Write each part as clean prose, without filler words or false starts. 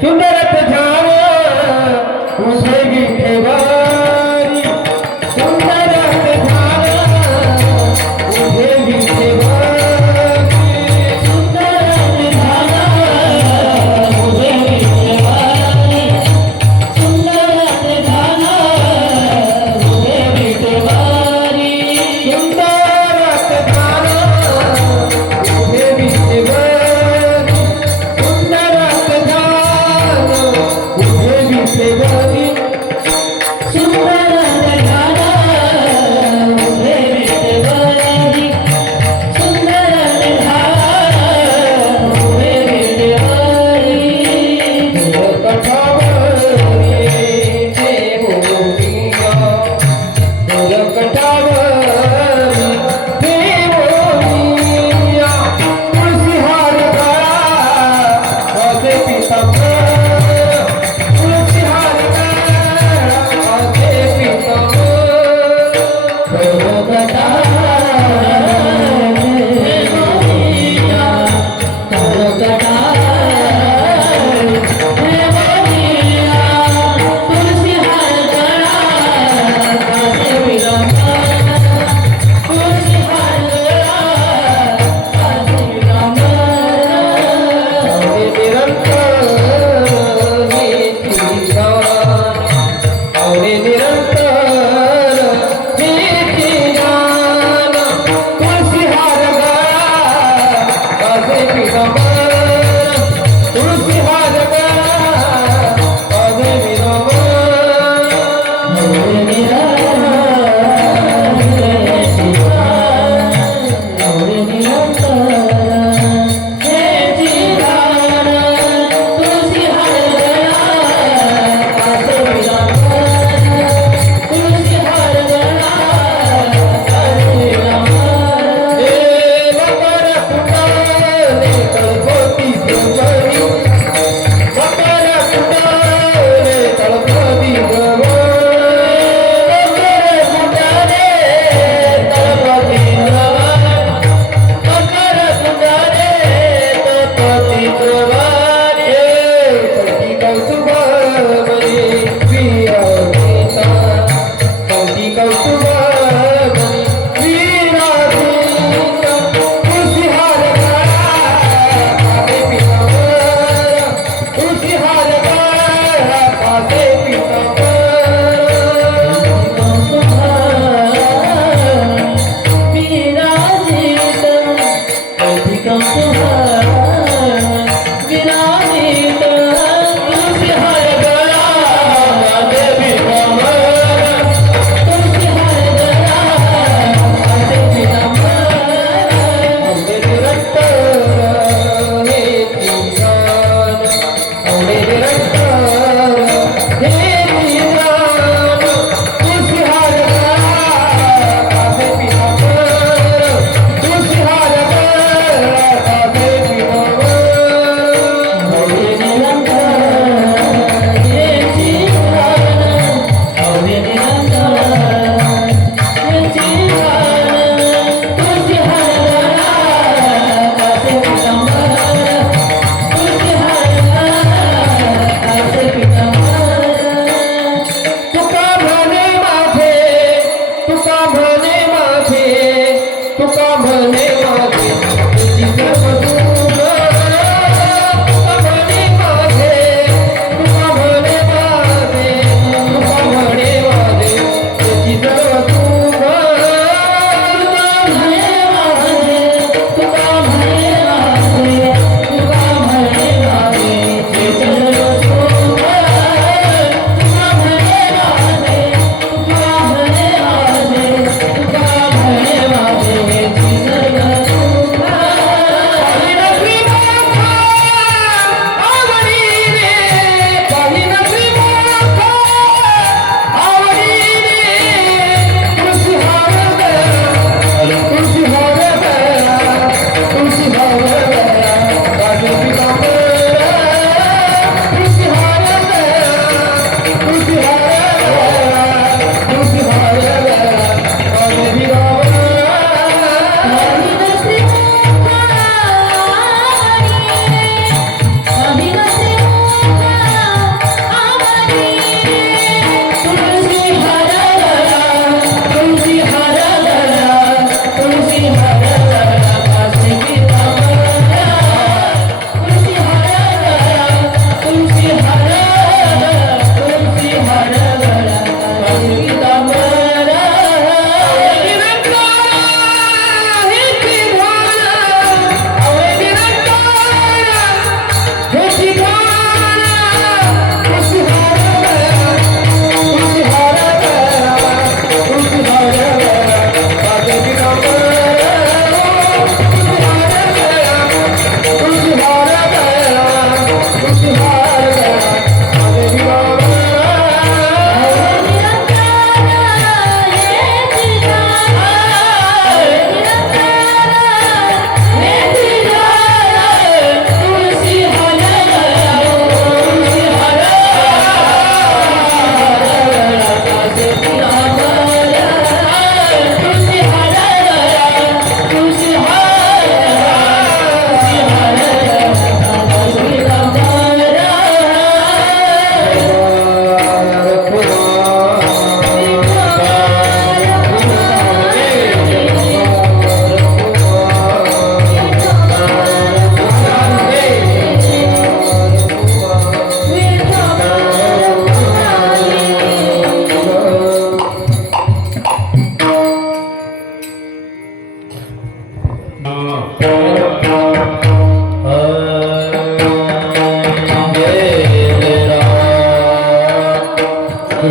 सुंदरत झाड उभे विठेवारी सुंदरत झाड उभे विठेवारी सुंदरत झाड उभे विठेवारी सुंदरत झाड उभे विठेवारी सुंदरत झाड उभे विठेवारी सुंदरत झाड उभे विठेवारी सुंदरत झाड उभे विठेवारी सुंदरत झाड उभे विठेवारी कठावरी देवोनिया कठावरी देवोनिया तुळशी हार गळा वाजे पितांबर तुळशी हार गळा वाजे पितांबर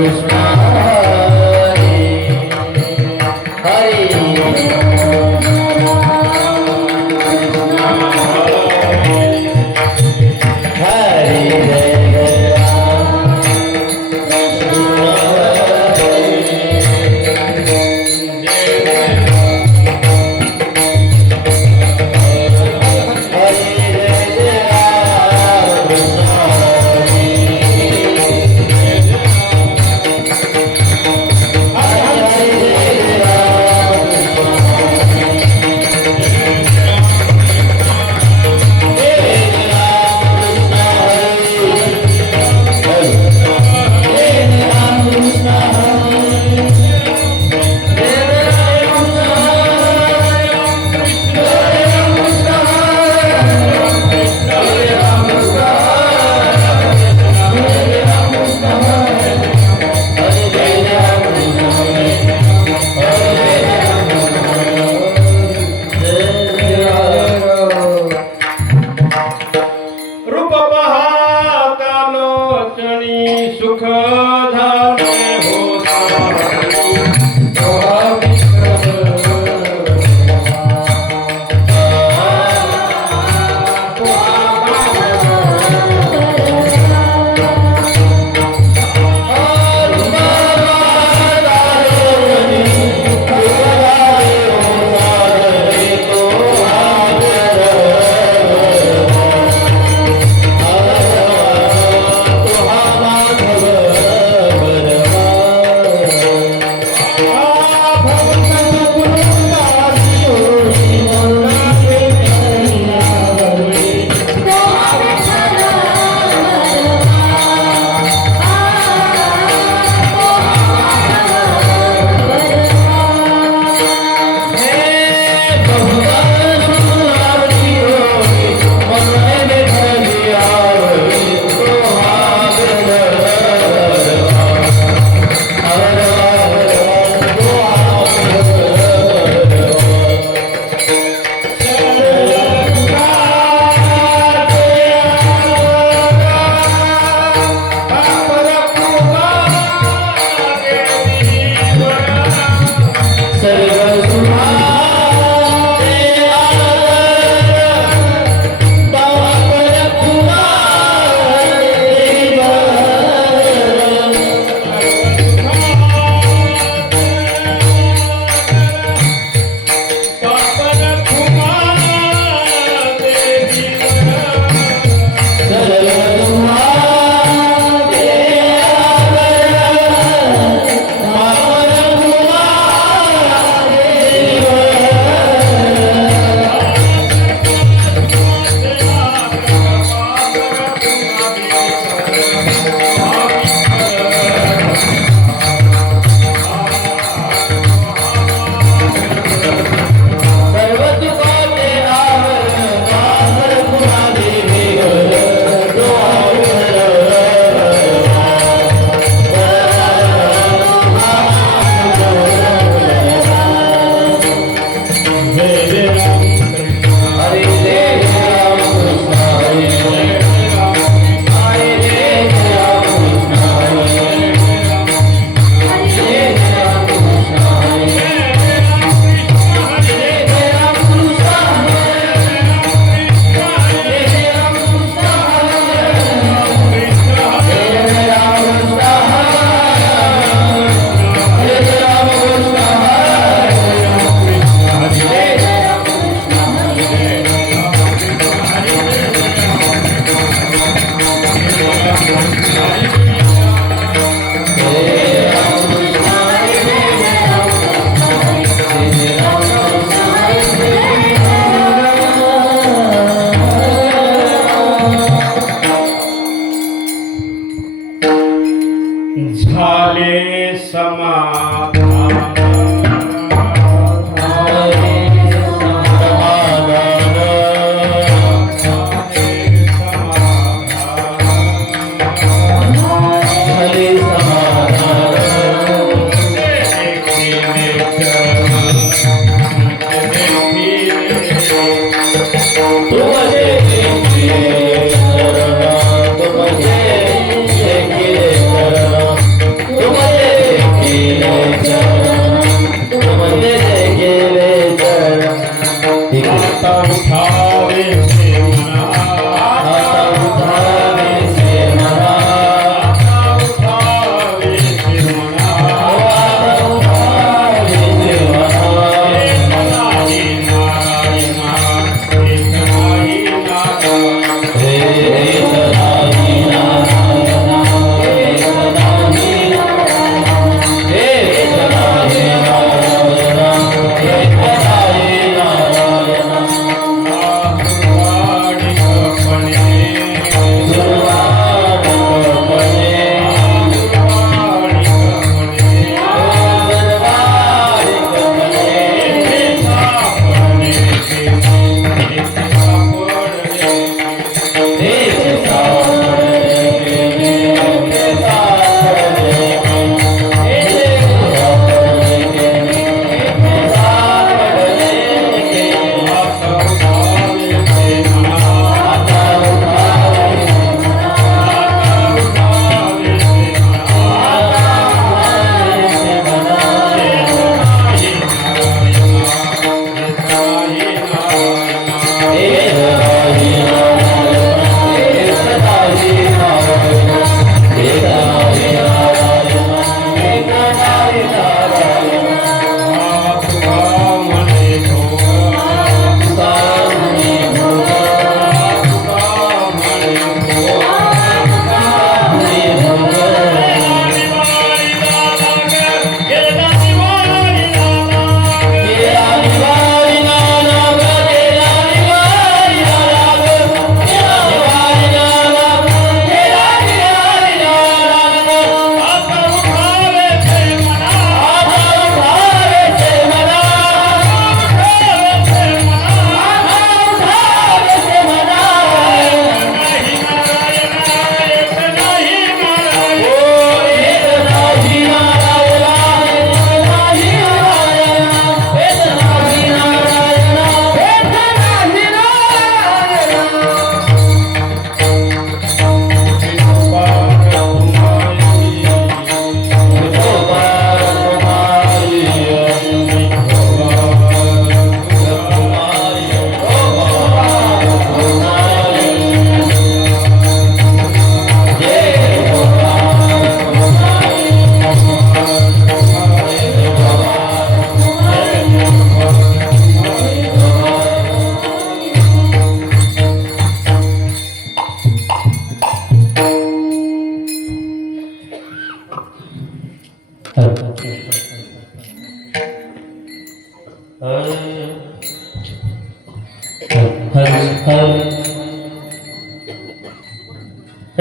कृष्ण हरे हरे जय जय रूप पाहता लोचनी सुख झाले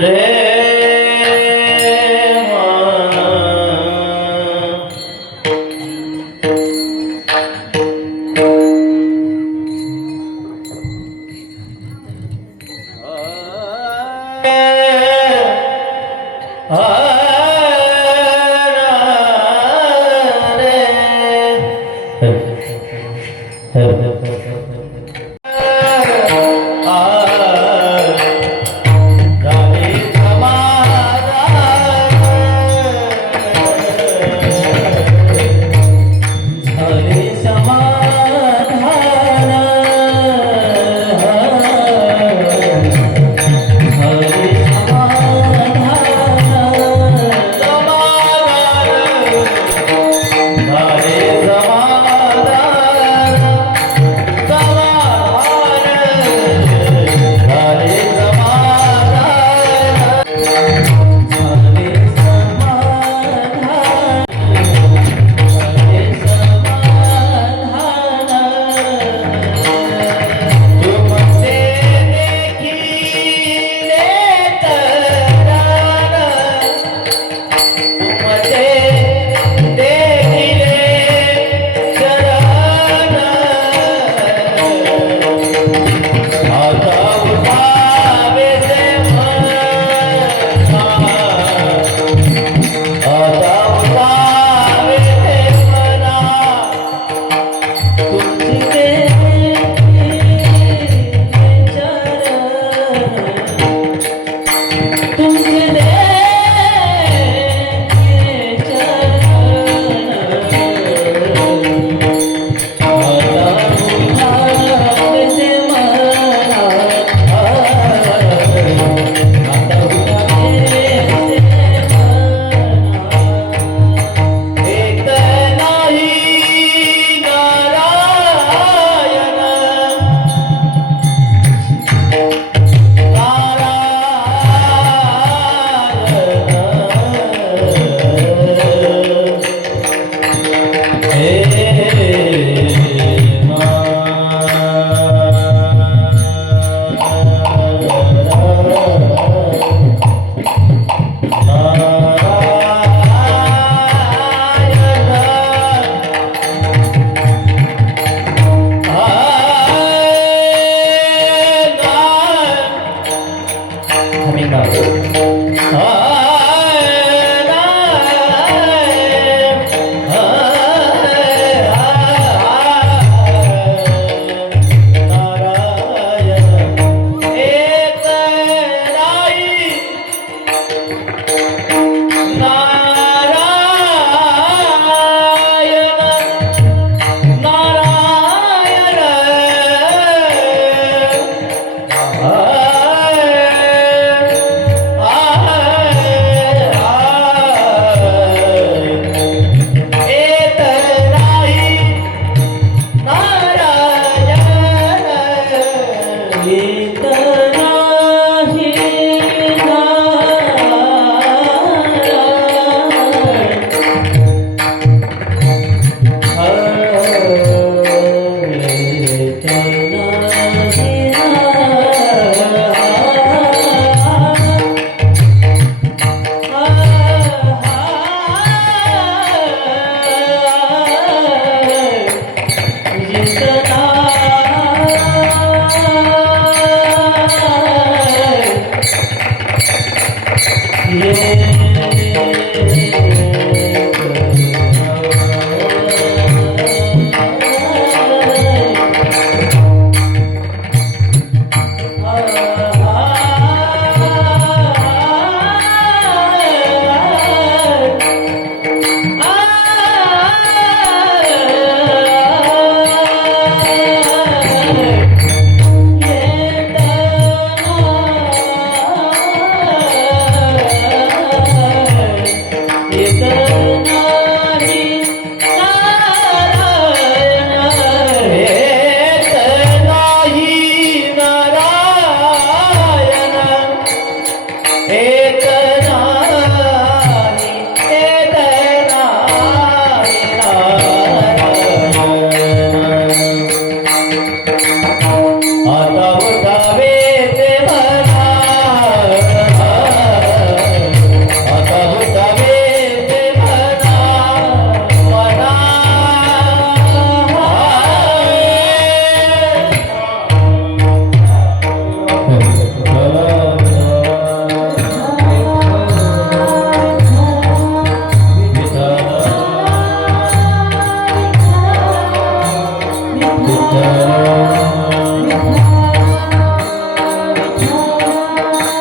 रे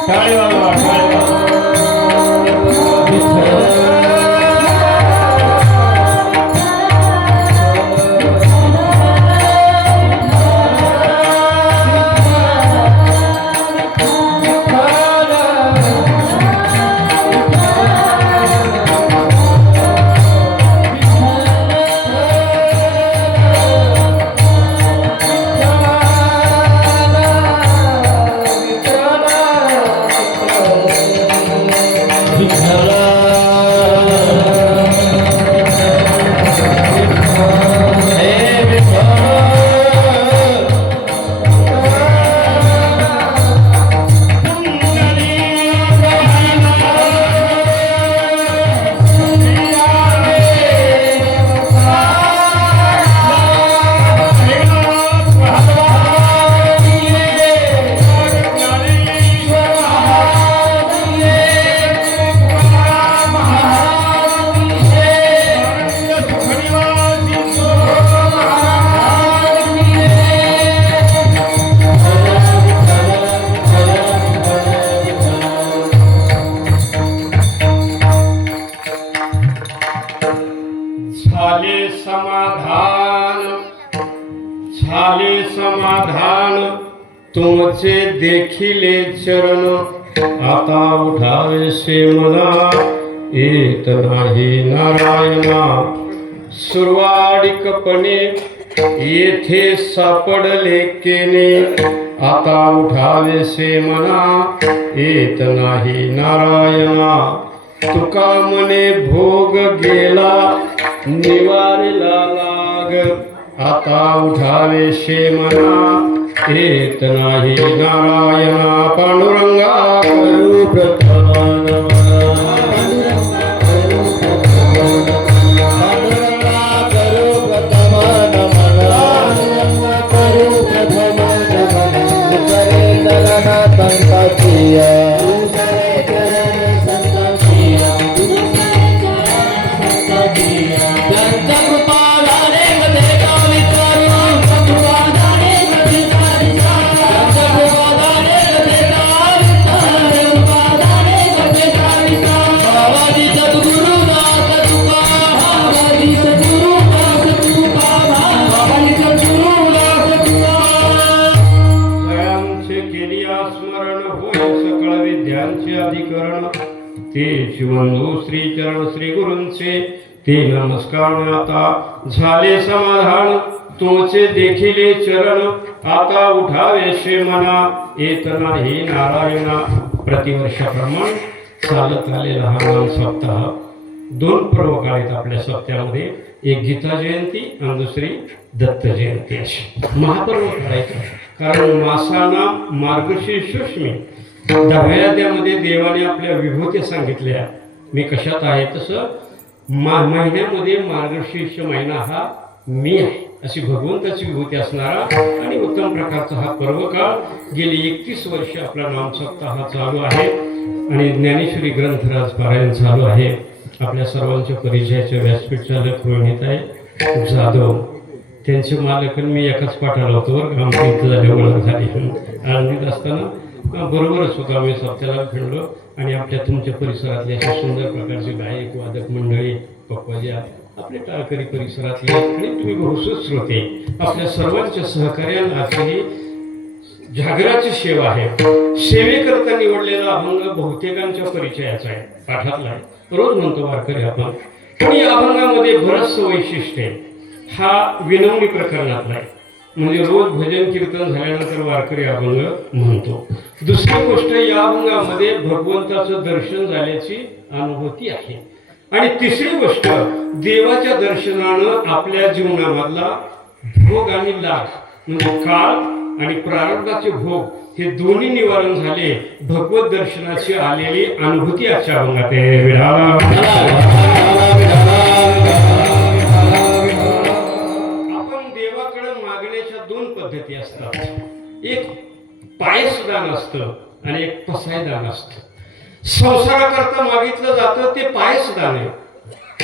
टाळी वाजवा, टाळी वाजवा. झाले समाधान, झाले समाधान तुमचे देखिले चरण, आता उठावेसे मना येत नाही नारायणा. सुरवाडिकपणे येथे सापडले केने, आता उठावेसे मना येत नाही नारायणा. तुका मने भोग गेला निवारिला लाग, आता उठावेशे मना येत नाही नारायणा. पांडुरंगा करू प्रथम नमन, पांडुरंगा करू प्रथम नमन, करू प्रथम नमन. करे चरण संताचिया, करे चरण संताचिया, त्यांच्या कृपा झाले मध्ये गावी करू, कृपा झाले मध्ये गावी करू, त्यांच्या कृपा झाले मध्ये गावी करू, कृपा झाले मध्ये गावी करू. बाबाजी सद्गुरुनाथ तुका, बाबाजी सद्गुरुनाथ तुका, बाबाजी सद्गुरुनाथ तुका. जयांचे केली स्मरण होय सकळ विद्यांचे अधिकरण, ते शिवबंधू श्रीचरण श्री गुरूंचे ते नमस्कार. आता झाले समाधान तुमचे देखिले चरण, आता उठावेशे मना येत नाही नारायणा. प्रतिवर्षाप्रमाणे चालत आलेला हा नाम सप्ताह, दोन पर्व आहेत आपल्या सप्त्यामध्ये, एक गीता जयंती आणि दुसरी दत्त जयंती. अशी महापर्व करायचं, कारण मासाना मार्गशीर्ष शुष्मी 10व्या अध्यायामध्ये देवाने आपल्या विभूती सांगितल्या. मी कशात आहे तसं महिन्यामध्ये मार्गशीर्ष महिना हा मी आहे अशी भगवंताची विभूती असणारा आणि उत्तम प्रकारचा हा पर्व काळ. गेली 31 वर्ष आपला नाम सप्ताह चालू आहे आणि ज्ञानेश्वरी ग्रंथराज पारायण चालू आहे. आपल्या सर्वांच्या परिचयाचे व्यासपीठ चालक रोहिणीताई जाधव, त्यांचे मालकन मी एकाच पाठाला होतो बरं. आमची इथं झाली ओळख झाली. आनंदीत असताना बरोबरच होतो आम्ही सप्त्याला खेळलो आणि आपल्या तुमच्या परिसरातली अशा सुंदर प्रकारचे गायक वादक मंडळी पक्वाज्या आपल्या टाळकरी परिसरातले आणि तुम्ही बहुसूत श्रोते, आपल्या सर्वांच्या सहकार्यानं आजची जागराची सेवा आहे. सेवेकरता निवडलेला अभंग बहुतेकांच्या परिचयाचा आहे, पाठातला आहे, रोज म्हणतो वारकरी आपण. पण या अभंगामध्ये बरंचसं वैशिष्ट्य आहे. हा विनवणी प्रकरणातला आहे, म्हणजे रोज भजन कीर्तन झाल्यानंतर वारकरी अभंग म्हणतो. दुसरी गोष्ट, या अभंगामध्ये भगवंताचं दर्शन झाल्याची अनुभूती आहे. आणि तिसरी गोष्ट, देवाच्या दर्शनानं आपल्या जीवनामधला भोग आणि लाभ म्हणजे काळ आणि प्रारब्धाचे भोग हे दोन्ही निवारण झाले. भगवत दर्शनाची आलेली अनुभूती आजच्या अभंगात आहे. दोन पद्धती असतात, एक पायसदान असतं आणि एक पसायदान असतं. संसाराकरता मागितलं जातं ते पायसदान आहे.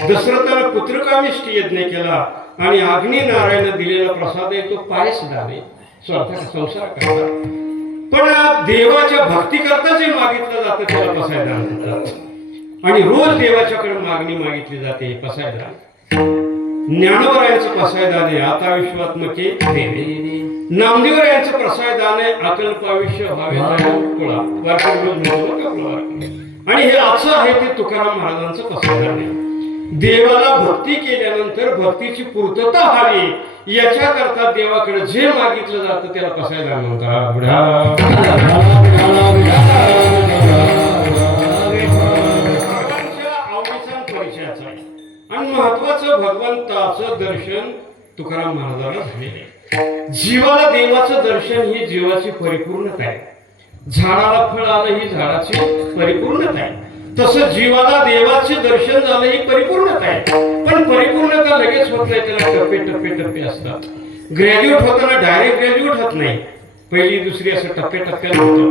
दशरथानं पुत्रकामिष्टी यज्ञ केला आणि अग्नी नारायण दिलेला प्रसाद आहे तो पायसदान आहे, स्वार्थ संसाराकरता. पण देवाच्या भक्ती करता जे मागितलं जातं त्याला पसायदान म्हणतात आणि रोज देवाच्याकडे मागणी मागितली जाते हे पसायदान. ज्ञानोबरायांचं पसायदान आहे आता विश्वात्मके देवे, नामदेवरायांचं पसायदान आहे अकल्पाविष्य व्हावे वारकरी रोज म्हणतो का आपलं वारकरी. आणि हे आजचं आहे ते तुकाराम महाराजांचं पसायदान आहे. देवाला भक्ती केल्यानंतर भक्तीची पूर्तता व्हावी याच्याकरता देवाकडे जे मागितलं जातं त्याला पसायदान म्हणतात. आवडीचा परिचयाचा आहे आणि महत्वाचं भगवंताचं दर्शन तुकाराम महाराजाला झालेलं आहे. जीवाला देवाचं दर्शन ही जीवाची परिपूर्णता आहे. झाडाला फळ आलं ही झाडाची परिपूर्णता आहे. तसं जीवाला देवाचे दर्शन झालं ही परिपूर्णता आहे. पण परिपूर्णता लगेच होत नाही, त्याला टप्पे टप्पे टप्पे असतात. ग्रॅज्युएट होताना डायरेक्ट ग्रॅज्युएट होत नाही, पहिली दुसरी असं टप्प्या टप्प्यानं होतं.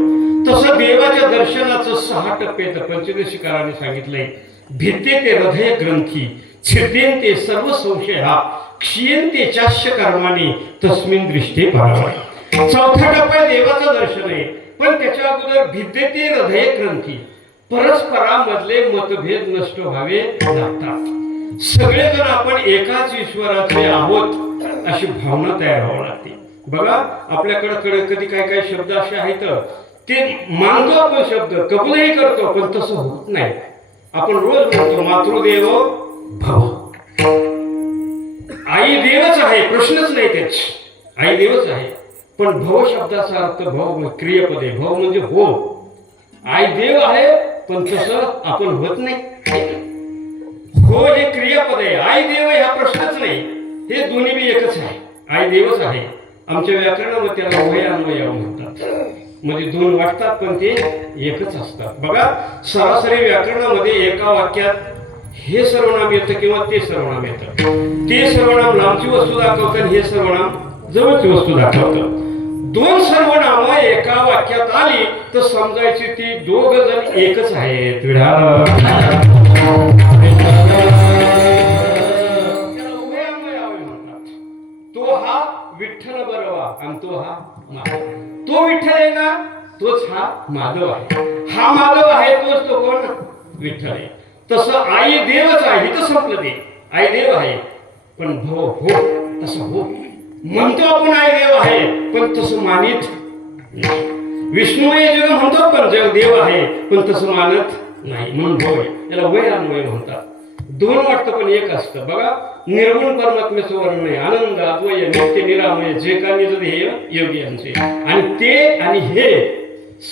तसं देवाच्या दर्शनाचं 6 टप्पे पंचदशीकाराने सांगितलंय. भित्ते ते हृदय ग्रंथी, छिद्येन ते सर्व संशया, क्षीयन्ते चाश्य कर्माने तस्मिन दृष्टे परावा. चौथा टप्पा देवाचं दर्शन आहे. पण त्याच्या अगोदर भित्ते ते हृदय ग्रंथी, परस्परामधले मतभेद नष्ट व्हावे लागतात. सगळेजण आपण एकाच ईश्वराचे आहोत अशी भावना तयार व्हावी लागते. बघा आपल्याकडे कधी काय काय शब्द असे आहेत ते मानतो आपण, शब्द कबूलही करतो, पण तसं होत नाही. आपण रोज म्हणतो मातृदेव भव, आई देवच आहे, प्रश्नच नाही त्याच, आई देवच आहे. पण भव शब्दाचा अर्थ भव क्रियापद आहे. भव म्हणजे हो, आई देव आहे पण तसं आपण होत नाही. हो हे क्रियापद आहे, आई देव हा प्रश्नच नाही. हे दोन्ही बी एकच आहे, आई देवच आहे. आमच्या व्याकरणामध्ये त्याला उभय अन्वय म्हणतात. म्हणजे दोन वाटतात पण ते एकच असतात. बघा सरासरी व्याकरणामध्ये एका वाक्यात हे सर्वनाम येतं किंवा ते सर्वनाम येतं. ते सर्वनाम लांबची वस्तू दाखवतं, हे सर्वनाम जवळची वस्तू दाखवतं. दोन सर्वनाम एका वाक्यात आली तर समजायची ती दोघ जण एकच आहेत. तो हा विठ्ठल बरवा आणि तो हा माधव. तो विठ्ठल आहे ना, तोच हा माधव आहे. हा माधव आहे तोच तो कोण विठ्ठल आहे. तसं आई देवच आहे, तर संपलं ते. आई देव आहे पण भव हो तसं हो म्हणतो आपण, आई देव आहे पण तसं मानित नाही. विष्णुमय जग म्हणतो पण जग देव आहे पण तसं मानत नाही, म्हणून भव. याला वय अन्वय म्हणतात. दोन वाटतं पण एक असतं. बघा निर्गुण परमात्म्याचं वर्णन आहे. आनंद अद्वय नित्य निरामय जे का निज ध्येय योग्यांचे, आणि ते आणि हे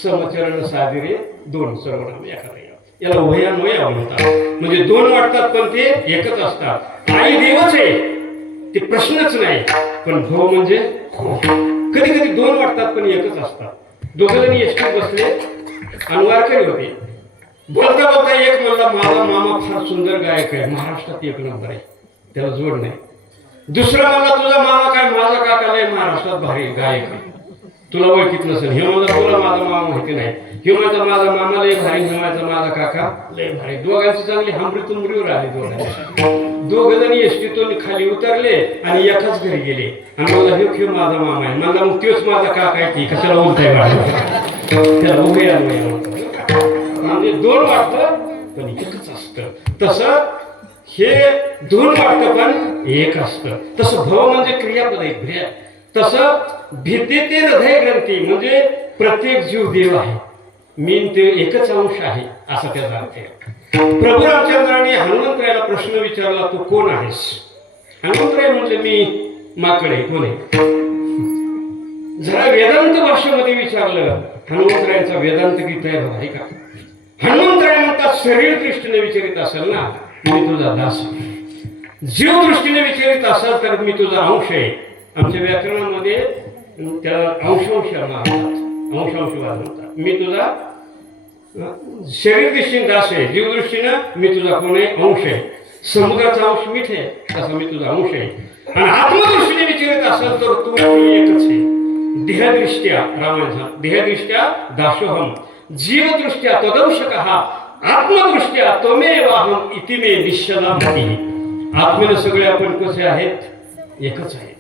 समचरण साधिरे दोन सर्वनाम एखादा. याला वयान्वय म्हणतात. म्हणजे दोन वाटतात पण ते एकच असतात. आई देवच आहे ते प्रश्नच नाही, पण भव म्हणजे कधी कधी दोन वाटतात पण एकच असतात. दोघंजणी एसटीत बसले आणि वारकरी होते. बोलता बोलता एक म्हणला माझा मामा फार सुंदर गायक आहे, महाराष्ट्रात एक नंबर आहे, त्याला जोड नाही. दुसरा म्हणला तुझा मामा काय, माझा काका लय महाराष्ट्रात भारी गायक आहे, तुला ओळखीत नसेल. हे म्हणला तुला माझा मामा माहिती नाही. हे माझा मामा लय भारी, हे माझा काका लय भारी. दोघांची चांगली हमरी तुमरीवर आली. दोघ जणी एसटीतून खाली उतरले आणि एकाच घरी गेले. आणि मला हे माझा मामा आहे म्हणला, मग तोच माझा काका आहे की कशाला उलटाय त्याला उभे म्हणजे दोन वाटतं पण एकच असतं. तसं हे दोन वाटतं पण एक असतं. तसं भव म्हणजे क्रियापद आहे. तसं भित्ते ते हृदय ग्रंथी म्हणजे प्रत्येक जीव देव आहे, मी ते एकच अंश आहे असा त्याचा अर्थ आहे. प्रभू रामचंद्राने हनुमंतरायाला प्रश्न विचारला, तू कोण आहेस? हनुमंतराय म्हटले मी माकड आहे. कोण आहे? जरा वेदांत भाषेमध्ये विचारलं. हनुमंतरायांचा वेदांत गीता आहे का? हनुमंतराय म्हणतात शरीर दृष्टीने विचारित असेल ना मी तुझा दास आहे, जीव दृष्टीने विचारित असाल तर मी तुझा अंश आहे. आमच्या व्याकरणामध्ये त्याला अंशांश अंशांशवाद म्हणतात. मी तुझा शरीर दृष्टीने दास आहे, जीव दृष्टीनं मी तुझा कोण आहे? अंश आहे. समुद्राचा अंश मीठ आहे तसा मी तुझा अंश आहे. आणि आत्मदृष्टीने विचारित असेल तर तू एकच आहे. देहदृष्ट्या रामायण, देहदृष्ट्या दासोहम, जीवदृष्ट्या तदंशकः, आत्मदृष्ट्या त्वमेवाहम इति मे निश्चला मतिः. आत्मेनं सगळे आपण कसे आहेत? एकच आहे.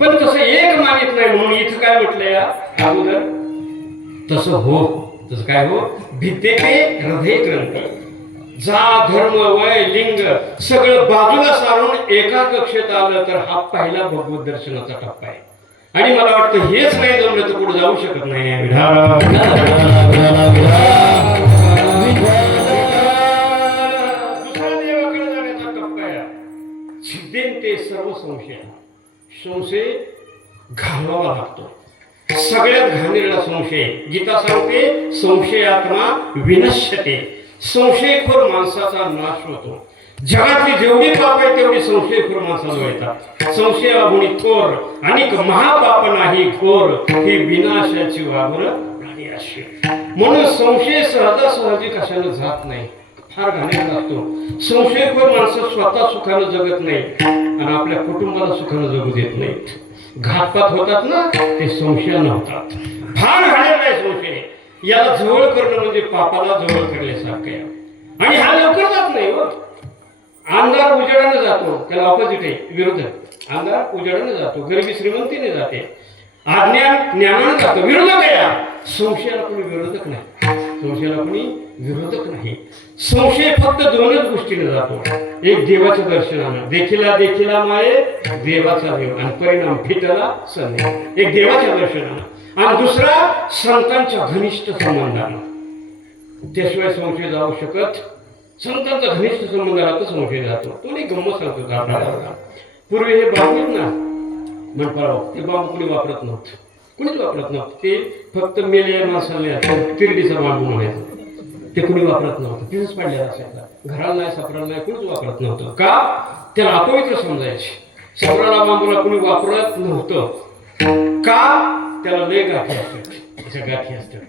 पण तसं एक मानित नाही. म्हणून इथं काय म्हटलंय अगोदर तसं हो, तसं काय हो, भितेते हृदय ग्रंथी. जात धर्म वय लिंग सगळं बाजूला सारून एका कक्षेत आलं तर हा पहिला भगवत दर्शनाचा टप्पा आहे. आणि मला वाटतं हेच नाही जमलं तर पुढे जाऊ शकत नाही. दुसऱ्या देवाकडे जाण्याचा टप्पा आहे छिद्देन ते सर्व संशय. संशय घालवावा लागतो. सगळ्यात घाणेरडा संशय. गीता सांगते संशयात्मा विनश्यते. संशयखोर माणसाचा नाश होतो. जगातली जेवढी पाप आहे तेवढी संशयखोर माणसाला येतात. संशयाहुनी थोर आणि महापाप नाही घोर, ही विनाशाची वावर प्राणी अशी. म्हणून संशय सहजासहजी कशाला जात नाही, फार घाणेरडा असतो. संशयखोर माणसं स्वतः सुखानं जगत नाही आणि आपल्या कुटुंबाला सुखानं जगू देत नाहीत. घातपात होतात ना ते संशयानं होतात. फार घाणेरडा आहे संशय. याला जवळ करणं म्हणजे पापाला जवळ करण्यासारखं आहे. आणि हा लवकर जात नाही हो. अंधार उजेडाने जातो, त्याला ऑपोजिट आहे, विरोध. अंधार उजेडाने जातो, गरिबी श्रीमंतीने जाते. अज्ञान ज्ञानाने जातो, विरोधक आहे. संशयाला कोणी विरोधक नाही. संशयाला कोणी विरोधक नाही. संशय फक्त दोनच गोष्टीने जातो. एक देवाच्या दर्शनानं, देखिला देखिला माये देवाचा देव आणि परिणाम फिटला संदेह. एक देवाच्या दर्शनानं आणि दुसरा संतांच्या घनिष्ठ संबंधानं. त्याशिवाय संशय जाऊ शकत. संतांचा घनिष्ठ संबंध राहतो, संशय जातो. तो एक गंमत सांगतो आपल्याला. पूर्वी हे बांबू ना म्हणपाळाव, ते बांबू कुणी वापरत नव्हतं. कुणीच वापरत नव्हतं. ते फक्त मेले माणसाला तिरडीचा बांबू म्हणायचं. ते कुणी वापरत नव्हतं. तिथंच पडलेला असायचा. घराला नाही, सापराला नाही, कुणीच वापरत नव्हतं. का? त्याला अपवित्र समजायचे. सापराला बांबूला कुणी वापरत नव्हतं. का? त्याला लय गाठी असतात. अशा गाठी असतात.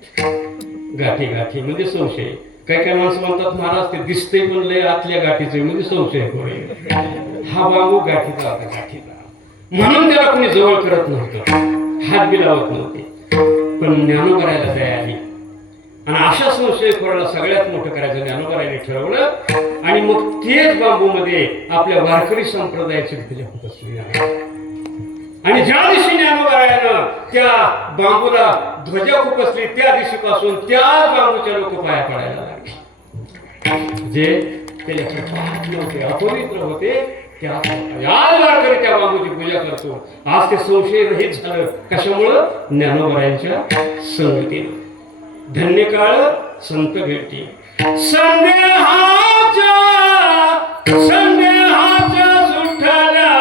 गाठी गाठी म्हणजे संशय. काही काही माणसं म्हणतात महाराज ते दिसते पण लय आतल्या गाठीचे म्हणजे संशय. हा बांबू गाठीचा होता, गाठीचा. म्हणून त्याला कोणी जवळ करत नव्हतं, हात बी लावत नव्हते. पण ज्ञानोबरायला दया आली आणि अशा संशयखोराला सगळ्यात मोठं करायचं ज्ञानोबरायने ठरवलं. आणि मग तेच बांबू मध्ये आपल्या वारकरी संप्रदायाची पूजा होत असली. आणि ज्या दिवशी ज्ञानोबरायानं त्या बांबूला ध्वजा खुपसली त्या दिवशीपासून त्या बांबूच्या लोक पाया पडायला लागले. जे त्याच्याकडे पाहत नव्हते, अपवित्र होते, आज वारकरी त्या बांबूची पूजा करतो. आज ते संशय रहित झालं. कशामुळं? ज्ञानोबरायांच्या संगतीनं. धन्य काळ संत भेटी. संदेहाच्या सुठल्या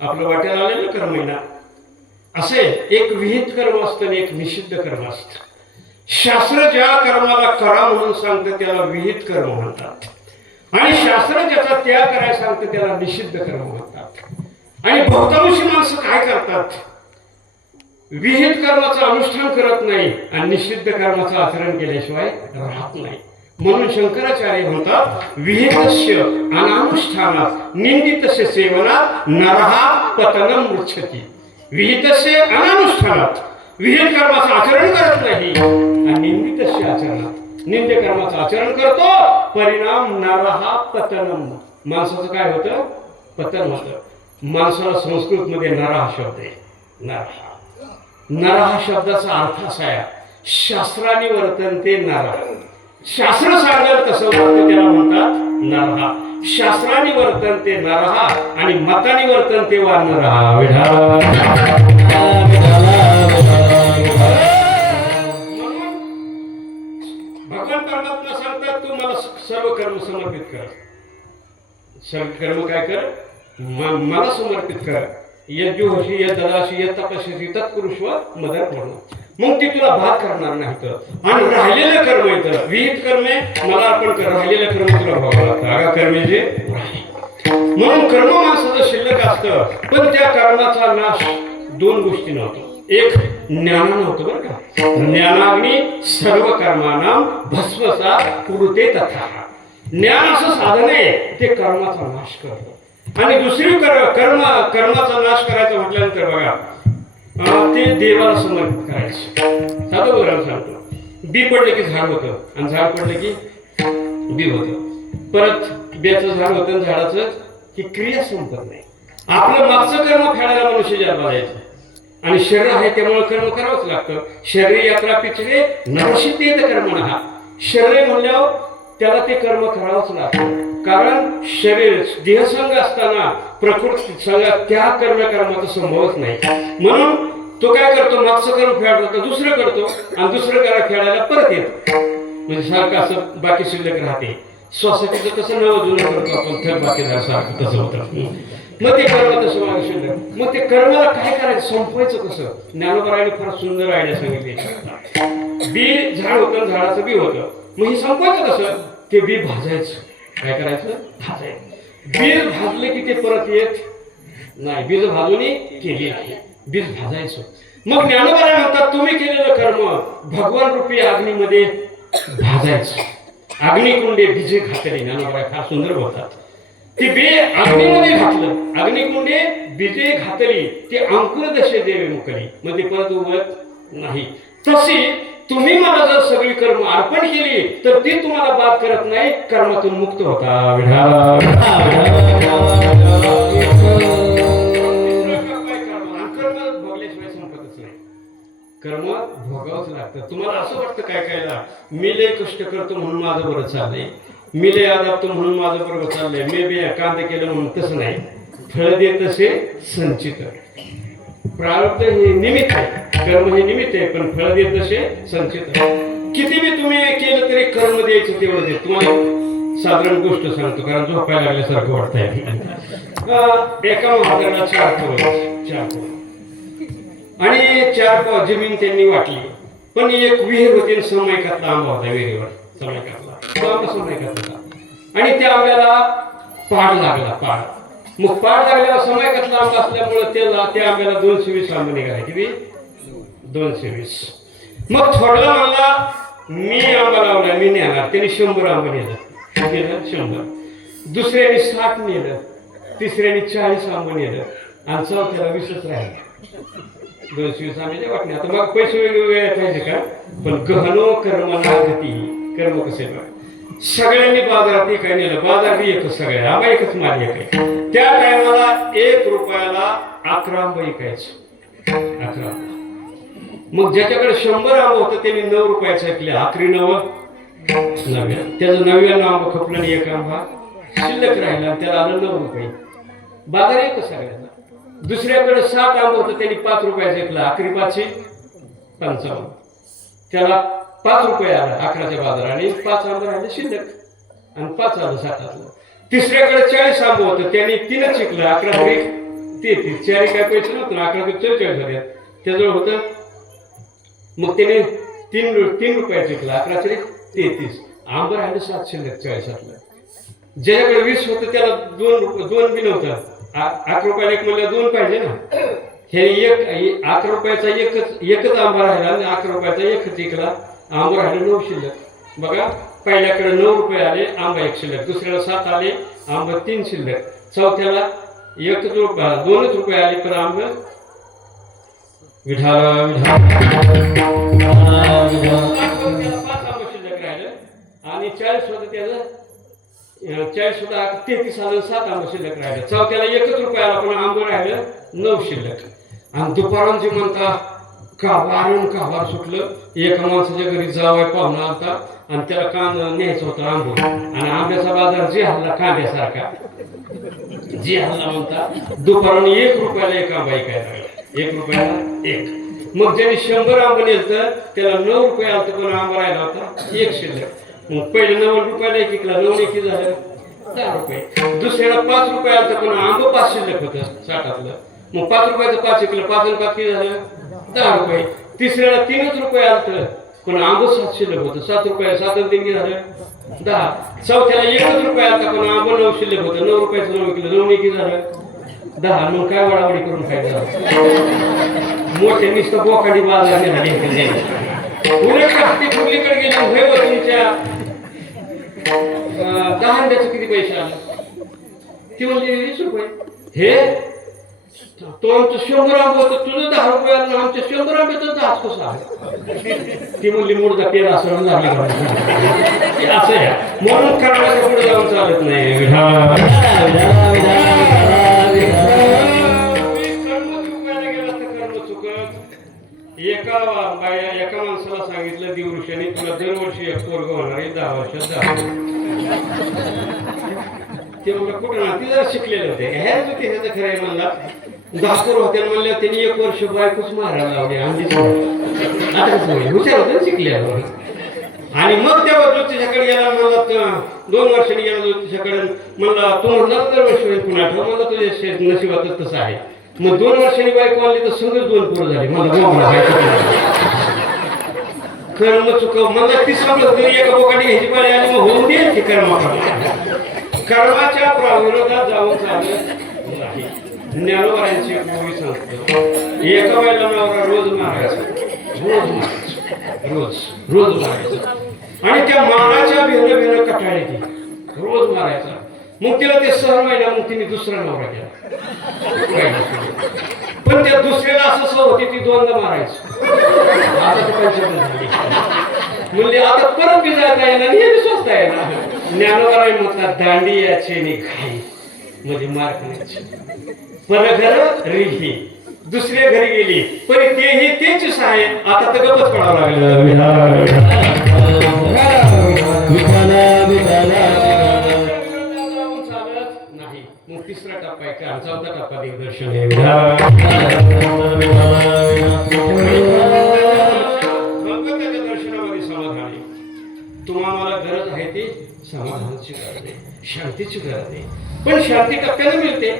आपलं वाट्याला आलेलं कर्म आहे ना, असे एक विहित कर्म असतं आणि एक निषिद्ध कर्म असतं. शास्त्र ज्या कर्माला करा म्हणून सांगतं त्याला विहित कर्म म्हणतात आणि शास्त्र ज्याचा त्याग करायला सांगतं त्याला निषिद्ध कर्म म्हणतात. आणि बहुतांशी माणसं काय करतात? विहित कर्माचं अनुष्ठान करत नाही आणि निषिद्ध कर्माचं आचरण केल्याशिवाय राहत नाही. म्हणून शंकराचार्य म्हणतात विहितस्य अनानुष्ठानात निंदितस्य सेवनात नरहा पतनम मृच्छति. विहितस्य अनानुष्ठानात विहित कर्माचं आचरण करत नाही आणि निंदितस्य आचरणात निंद्य कर्माचं आचरण करतो, परिणाम नरहा पतनम. माणसाचं काय होतं? पतन होतं. माणसाला संस्कृत मध्ये नरहा शब्द आहे. नरहा. नरहा शब्दाचा अर्थ असा आहे शास्त्राने वर्तनते नरहा. शास्त्र सांगेल तसं वागतं त्याला म्हणतात नरहा. शास्त्राने वर्तनते नरहा आणि मताने वर्तनते वा नरहा. भगवान परमात्मा सांगतात तू मला सर्व कर्म समर्पित कर. सर्व कर्म काय कर, मला समर्पित कर. यज्ञोशी यददाशी यत्तपस्यसी तत्पुरुषव मदर्पण. मग ती तुला भाग करणार नाही तर. आणि राहिलेलं कर्म येतं विहित कर्मे मला अर्पण कर, राहिलेलं कर्म तुला भोगावं लागतं. आगा कर्मे जे म्हणून कर्म माणसाचं शिल्लक असतं. पण त्या कर्माचा नाश दोन गोष्टी नव्हतो. एक ज्ञान नव्हतं बरं का. ज्ञानाग्नी सर्व कर्मांना भस्मसा पुरते तथा. ज्ञान असं साधन आहे ते कर्माचा नाश करतं. आणि दुसरी कर्माचा नाश करायचा म्हटल्यानंतर बघा ते देवाला समर्पित करायचं. साधं उदाहरण सांगतो. बी पडलं की झाड होतं आणि झाड पडलं की बी होतं. परत बियाचं झाड होतं आणि झाडाचं ही क्रिया संपत नाही. आपलं मागचं कर्म फेडायला मनुष्य जन्माला यायचं आणि शरीर आहे त्यामुळे कर्म करावंच लागतं. शरीर यात्रा पिचले नरसिद्धेत कर्म हा. शरीर म्हणल्यावर त्याला ते कर्म करावंच लागतं. कारण शरीर देहसंग असताना प्रकृती संग त्या कर्माचा संभवच नाही. म्हणून तो काय करतो, मागचं कर्म फेडतो दुसरं करतो आणि दुसरं कर्म फेडायला परत येतो. म्हणजे सारखं असं बाकी शिल्लक राहते. श्वासाचं कसं नवं जुनं करतो आपण थर बाकीदार सारखं तसं होतं. मग ते कर्म तसं मागे शिल्लक. मग ते कर्माला काय करायचं, संपवायचं कसं. ज्ञानोबराने फार सुंदर आयडिया सांगितली. बी झाड होतं, झाडाचं बी होतं. मग हे संपवायचं कसं, ते बी भाजायचं. काय करायचं, भाजायचं. बीज भाजले की ते परत येत नाही. बीज भाजून केली नाही, बीज भाजायचं. मग ज्ञानोबराय म्हणतात तुम्ही केलेलं कर्म भगवान रूपी अग्नीमध्ये भाजायचं. अग्निकुंडे बीजे घातले. ज्ञानोबराय फार सुंदर बोलतात. ते बी अग्नीमध्ये घातलं, अग्निकुंडे बीजे घातली, ते अंकुर दशे देवे मुकली. मग ते परत उगवत नाही. तशी तुम्ही मला जर सगळी कर्म अर्पण केली तर ती तुम्हाला बाद करत नाही, कर्मातून मुक्त होता. कर्म भोगल्याशिवाय संपतच नाही. कर्म भोगावंच लागतं. तुम्हाला असं वाटतं काय कायला मी लय कष्ट करतो म्हणून माझं बरं चाललंय, मी लय आदाबतो म्हणून माझं बरोबर चाललंय, मी बी कांदे केलं म्हणून. तसं नाही. फळ देत तसे संचित. प्रारब्ध हे निमित्त आहे, कर्म हे निमित्त आहे, पण फळ देत तसे संचित. किती बी तुम्ही केलं तरी कर्म द्यायचं तेवढं देत. तुम्हाला साधारण गोष्ट सांगतो कारण झोपायला लागल्यासारखं वाटतंय. एका म्हाताऱ्याला 4 पोरं आणि 4 पाव जमीन त्यांनी वाटली. पण एक विहीर होती, समयकातला आंबा होता विहिरीवर. समयकातला आणि त्या आंब्याला पाड लागला. मग पाड लागल्यावर समयकातला आंबा असल्यामुळे त्या आंब्याला 220 आंबे निघाले. किती? 220. मग थोडला म्हणला मी आंबा लावला, मी नेणार. त्यांनी 100 आंबे नेलं. 100. दुसऱ्याने 60 नेलं, तिसऱ्याने 40 आंबे नेलं आणि चौथ्याला 20च राहिले. 220 आंब्याच्या वाटणे. आता मग पैसे वेगवेगळे पाहिजे का, पण गहनो कर्म नागती. कर्म कसे बघ. सगळ्यांनी बाजारात काय नेलं, बाजार बी एकच, सगळ्या आंबा एकच माल एक आहे. त्या टायमाला 1 रुपयाला 11 आंबा विकायचं. 11. मग ज्याच्याकडे 100 आंबा होतं त्यांनी 9 रुपयाचं ऐकले. आखरी 9 त्याचं 99 आंबा खपलं आणि 1 आंबा शिल्लक राहिला, त्याला आलं 9 रुपये. बाजार एकच सगळ्याचा. दुसऱ्याकडे 7 आंबा होतं त्यांनी 5 रुपयाचं ऐकलं. आखरी 5 55. त्याला 5 रुपये आला 11च्या बाजाराने. 5 आंबे राहिले शिल्लक आणि 5 आलं 7. तिसऱ्याकडे 40 आंबे होतं त्यांनी 3च शिकलं. 11 33. 4 काय पैसे नव्हतं. 11 44 झाले त्याजवळ होतं. मग त्याने 3 रुपये शिकलं. 11 33. आंबे राहिले 7 शिल्लक 40. ज्याच्याकडे 20 होतं त्याला 2 बी नव्हतं. 8 रुपयाला एक म्हणलं 2 पाहिजे ना. हे 11 रुपयाचा एकच आंबा राहिला आणि 11 रुपयाचा एकच विकला. आंबा राहिले 9 शिल्लक. बघा पहिल्याकडे 9 रुपये आले, आंबा 1 शिल्लक. दुसऱ्याला 7 आले, आंबा 3 शिल्लक. चौथ्याला 2च रुपये आले, पण आंबा विठाला 5 आंबा शिल्लक राहिलं आणि 40 होतं त्याचं. 40 होता 33 आलं, 7 आंबा शिल्लक राहिलं. चौथ्याला 1च रुपये आला, पण आंबा राहिलं 9 शिल्लक. आणि दुपारून जे म्हणता काबार सुटलं. एका माणसाच्या घरी जावं पाहुणा होता आणि त्याला कांदा न्यायचा होता आंबे, आणि आंब्याचा बाजार जे हल्ला कांद्यासारखा जे हल्ला म्हणता. दुपाराने 1 रुपयाला एक आंबा ऐकायला लागला. 1 रुपयाला एक. मग ज्याने 100 आंबा नेलं त्याला 9 रुपये आलं, पण आंबा राहिला होता 1 शिल्लक. मग पहिले 90 रुपयाला एक विकला, 9 एक झालं 10 रुपये. दुसऱ्याला 5 रुपये आलं, पण आंबा 5 शिल्लक होतं 60तलं. मग 5 रुपयाचं 5 विकलं, 5 आणि 5 किती झालं 10 रुपये. तिसऱ्याला 3च रुपये आलं, पण आंबा 7 शिल्लक होतं. 7 रुपये 7 आणि 3 किती झालं 10. चौथ्याला 1 रुपये आला, पण आंबा 9 शिल्लक होतं. 9 रुपयाचं 9 विकलं, 9 किती झालं 10. मग काय वडावडी करून खायचं. मोठे नुसतं बोकाडी बाजार झाले. उलट कास्ती फुगलीकडे गेले, होय बा तुमच्या 10 अंड्याचं किती पैसे आले. ती म्हणजे 20 रुपये. हे तो आमचं 100 आंबा होतं, तुझं 10 रुपये आलं, आमच्या 100 आंब्याचं 10 कसं आहे. ती म्हणली मुडदा पेरा असं झाली असं आहे. म्हणून कर्माच्या पुढे जाऊन चालत नाही. एका माणसाला सांगितलं दिवृषाने, तुला दरवर्षी एक पोरग होणार आहे, 10 वर्षात 10. ते म्हणलं कुठं ना, ती जरा शिकलेले होते. ह्याच होते, ह्याचं खरं आहे म्हणला. 10 पोर होते म्हणल्या, त्यांनी 1 वर्ष बायकोच मारायला लावली. आता कसं हुशार होते शिकल्यावर. आणि मग तेव्हा ज्योतिषाकडे गेला, म्हणला 2 वर्षांनी गेला ज्योतिषाकडे, म्हणला तू म्हणला दरवर्षी होईल पुन्हा ठेव, म्हणला तुझ्या नशिबातच तसं आहे. मग 2 वर्षांनी बायको आली तर सगळं 2 पोरं झाली. मला कर्म चुकव मला 30 एका बोकाटी घ्यायची पाळी आली, मग होऊन दे की कर्माच्या विरोधात जाऊन चालत नाही. ज्ञानोबारांची एक मूवी सांगतो. एका वेळेला नवरा रोज मारायचा, रोज मारायचा. आणि त्या माराच्या भेन कटाळी ती रोज मारायचा. मग तिला ते सहन व्हायला, मग तिने दुसरा नवरा केला. पण त्या दुसऱ्याला असं सवय होती, ती 2दा मारायची. आता पंचायत झाली. म्हणजे आता परत बी जाता येणार, हे बी स्वस्त आहे ना. ज्ञानोबा म्हणतात दांडी याचे घाई म्हणजे मार करायची. पर घर रिही दुसऱ्या घरी गेली, पण तेही तेच आहे. आता तर गपच पडावं लागलं. मग 3रा टप्पा आहे का, 4था टप्पा देवदर्शन आहे. भगवंताच्या दर्शनामध्ये समाधान आहे. तुम्हाला मला गरज आहे ती समाधानाची गरज आहे, शांतीची गरज आहे. पण शांती टप्प्याने मिळते.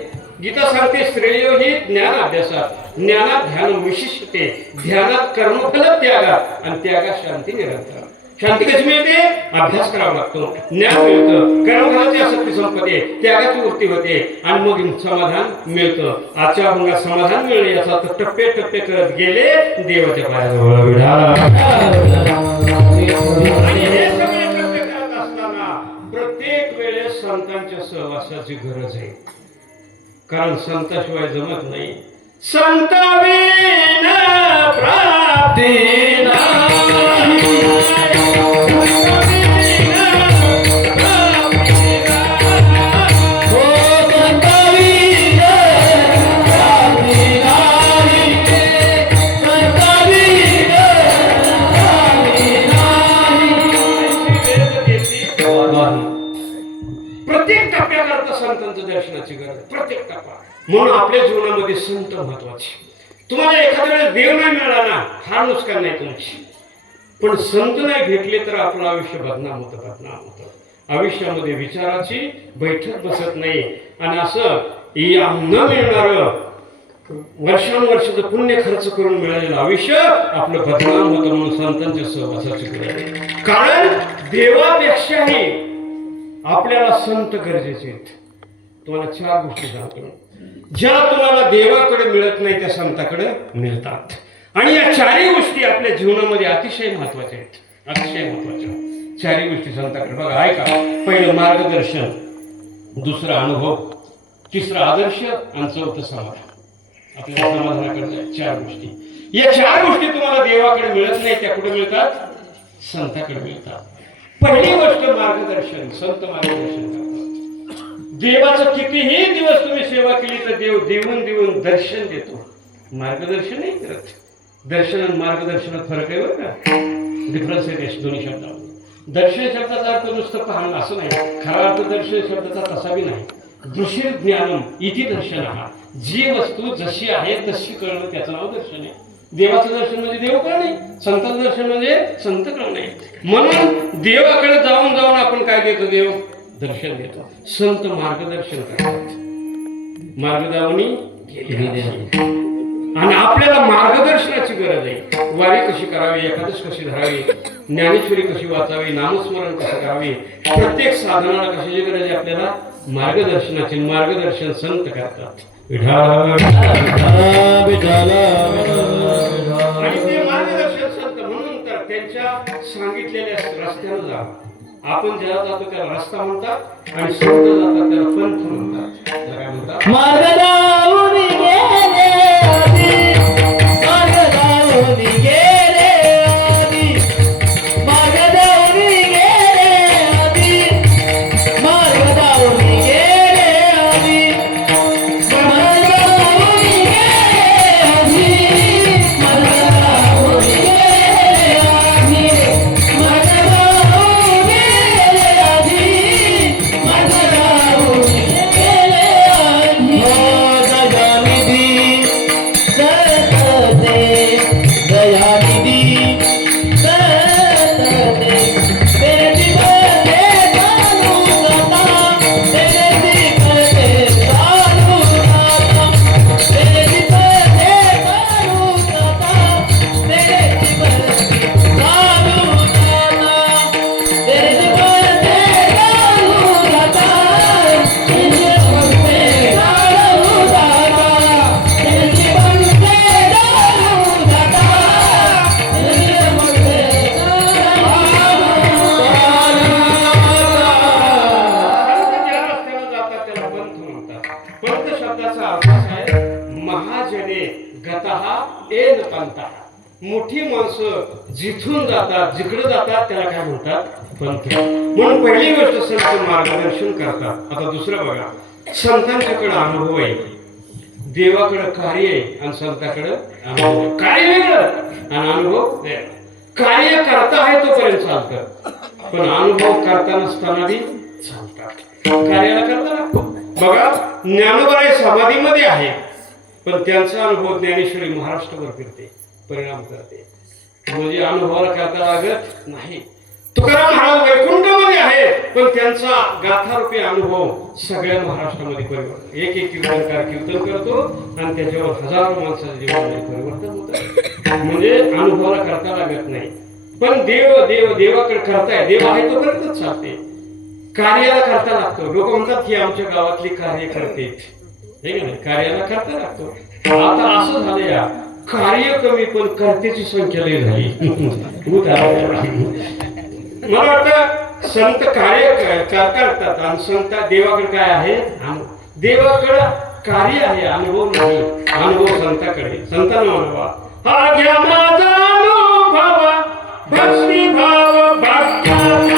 गीता सांगते श्रेय ही ज्ञान अभ्यासात, ज्ञानात ध्यान विशिष्टते, ध्यानात कर्मफल त्यागात, आणि त्यागात शांती निरंतर. शांती कशी मिळते? अभ्यास करावा लागतो, ज्ञान मिळतं, कर्मफलाची आसक्ती संपते, त्यागाची वृत्ती होते, आणि मग समाधान मिळतं. आजच्या अभंगात समाधान मिळणे याचा टप्पे टप्पे करत गेले देवाच्या पायाजवळ. आणि हे सगळे टप्पे करत असताना प्रत्येक वेळेस संतांच्या सहवासाची गरज आहे. कारण संताशिवाय जमत नाही. संत विना प्राप्ती नाही. प्रत्येक टप्प्याकरता संतांचं दर्शनाची गरज, प्रत्येक टप्पा. म्हणून आपल्या जीवनामध्ये संत महत्वाचे. तुम्हाला एखाद्या वेळेस देव नाही मिळाला, हा नुकसान नाही तुमची, पण संत नाही भेटले तर आपलं आयुष्य बदनाम होतं. आयुष्यामध्ये विचाराची बैठक बसत नाही, आणि असं न मिळणारं वर्षानुवर्षाचं पुण्य खर्च करून मिळालेलं आयुष्य आपलं बदनाम होतं. म्हणून संतांच्या सहवासाची गरज आहे. कारण देवापेक्षाही आपल्याला संत गरजेचे आहेत. तुम्हाला 4 गोष्टी सांगतो, ज्या तुम्हाला देवाकडे मिळत नाही त्या संताकडे मिळतात. आणि या 4ही गोष्टी आपल्या जीवनामध्ये अतिशय महत्वाच्या आहेत. अतिशय महत्वाच्या 4ही गोष्टी संताकडे. बघा, ऐका. पहिलं मार्गदर्शन, दुसरा अनुभव, तिसरा आदर्श, आणि 4थं समाधान. आपल्याला समाधानाकडे 4 गोष्टी. या 4 गोष्टी तुम्हाला देवाकडे मिळत नाही, त्या कुठे मिळतात? संताकडे मिळतात. पहिली गोष्ट मार्गदर्शन. संत मार्गदर्शन करतात. देवाचं कितीही दिवस तुम्ही सेवा केली तर देव देऊन दर्शन देतो, मार्गदर्शन नाही करत. दर्शन आणि मार्गदर्शनात फरक आहे बरं का. डिफरन्स आहे त्या दोन्ही शब्दामध्ये. दर्शन शब्दाचा अर्थ नुसतं पाहणं असं नाही. खरा अर्थ दर्शन शब्दाचा तसा बी नाही. दृश्य ज्ञानम इति दर्शन हा. जी वस्तू जशी आहे तशी कळणं त्याचं नाव दर्शन आहे. देवाचं दर्शन म्हणजे देव कळणे, संतांचं दर्शन म्हणजे संत कळणे. म्हणून देवाकडे जाऊन जाऊन आपण काय देतो? देव दर्शन देतो. संत मार्गदर्शन करतात. मार्गदावनी गेले आणि आपल्याला मार्गदर्शनाची गरज आहे. वारी कशी करावी, एकादश कशी धरावी, ज्ञानेश्वरी कशी वाचावी, नामस्मरण कसं करावे, प्रत्येक साधनाला कशाची गरज आहे आपल्याला? मार्गदर्शनाचे. मार्गदर्शन संत करतात. आणि ते मार्गदर्शन संत म्हणून तर त्यांच्या सांगितलेल्या रस्त्यानं जा. आपण ज्याला जातो त्याला रस्ता म्हणतात आणि संत जातात त्याला पंथ म्हणतात. त्याला काय म्हणतात? मार्गदावून गेले आधी, मार्गदावून गेले आधी, मार्गदावून गेले आधी, मार्गदावून गेले आधी, मार्गदावून गेले आधी, मार्गदावून गेले आधी, मार्गदावून गेले आधी, मार्गदावून गेले आधी. मोठी माणसं जिथून जातात, जिकडे जातात त्याला काय म्हणतात? पंथ. म्हणून पहिली गोष्ट संत मार्गदर्शन करतात. आता दुसरं बघा, संतांच्याकडे अनुभव आहे, देवाकडे कार्य आहे आणि संताकडे अनुभव आहे. कार्य वेगळं आणि अनुभव वेगळं. कार्य करता आहे तोपर्यंत चालतं, पण अनुभव करता नसताना बी चालतात. कार्याला करता लागतो. बघा, ज्ञानोबा समाधीमध्ये आहे, पण त्यांचा अनुभव ज्ञानेश्वरी महाराष्ट्रभर फिरते, परिणाम करते. म्हणजे अनुभवाला करता लागत नाही. तुकाराम महाराज वैकुंठामध्ये आहे, पण त्यांचा गाथारूपी अनुभव सगळ्या महाराष्ट्रामध्ये परिवर्तन. एक एक कीर्तनकार कीर्तन करतो आणि त्याच्यावर हजारो माणसाचं जीवनामध्ये परिवर्तन होतं. म्हणजे अनुभवाला करता लागत नाही, पण देवाकडे करताय. देव आहे तोपर्यंतच चालते. कार्याला करता लागतो. लोक म्हणतात की आमच्या गावातली कार्य करते, हे नाही, कार्याला करता लागतो. आता असं झालं, या कार्य कमी पण कर्त्याची संख्या लई झाली. मला वाटतं संत कार्य करतात आणि संत देवाकडे काय आहे? देवाकडे कार्य आहे, अनुभव नाही. अनुभव संताकडे. संतांना अनुभवा हा घ्या माझा अनुभव, भक्ती भाव भाग्याचा.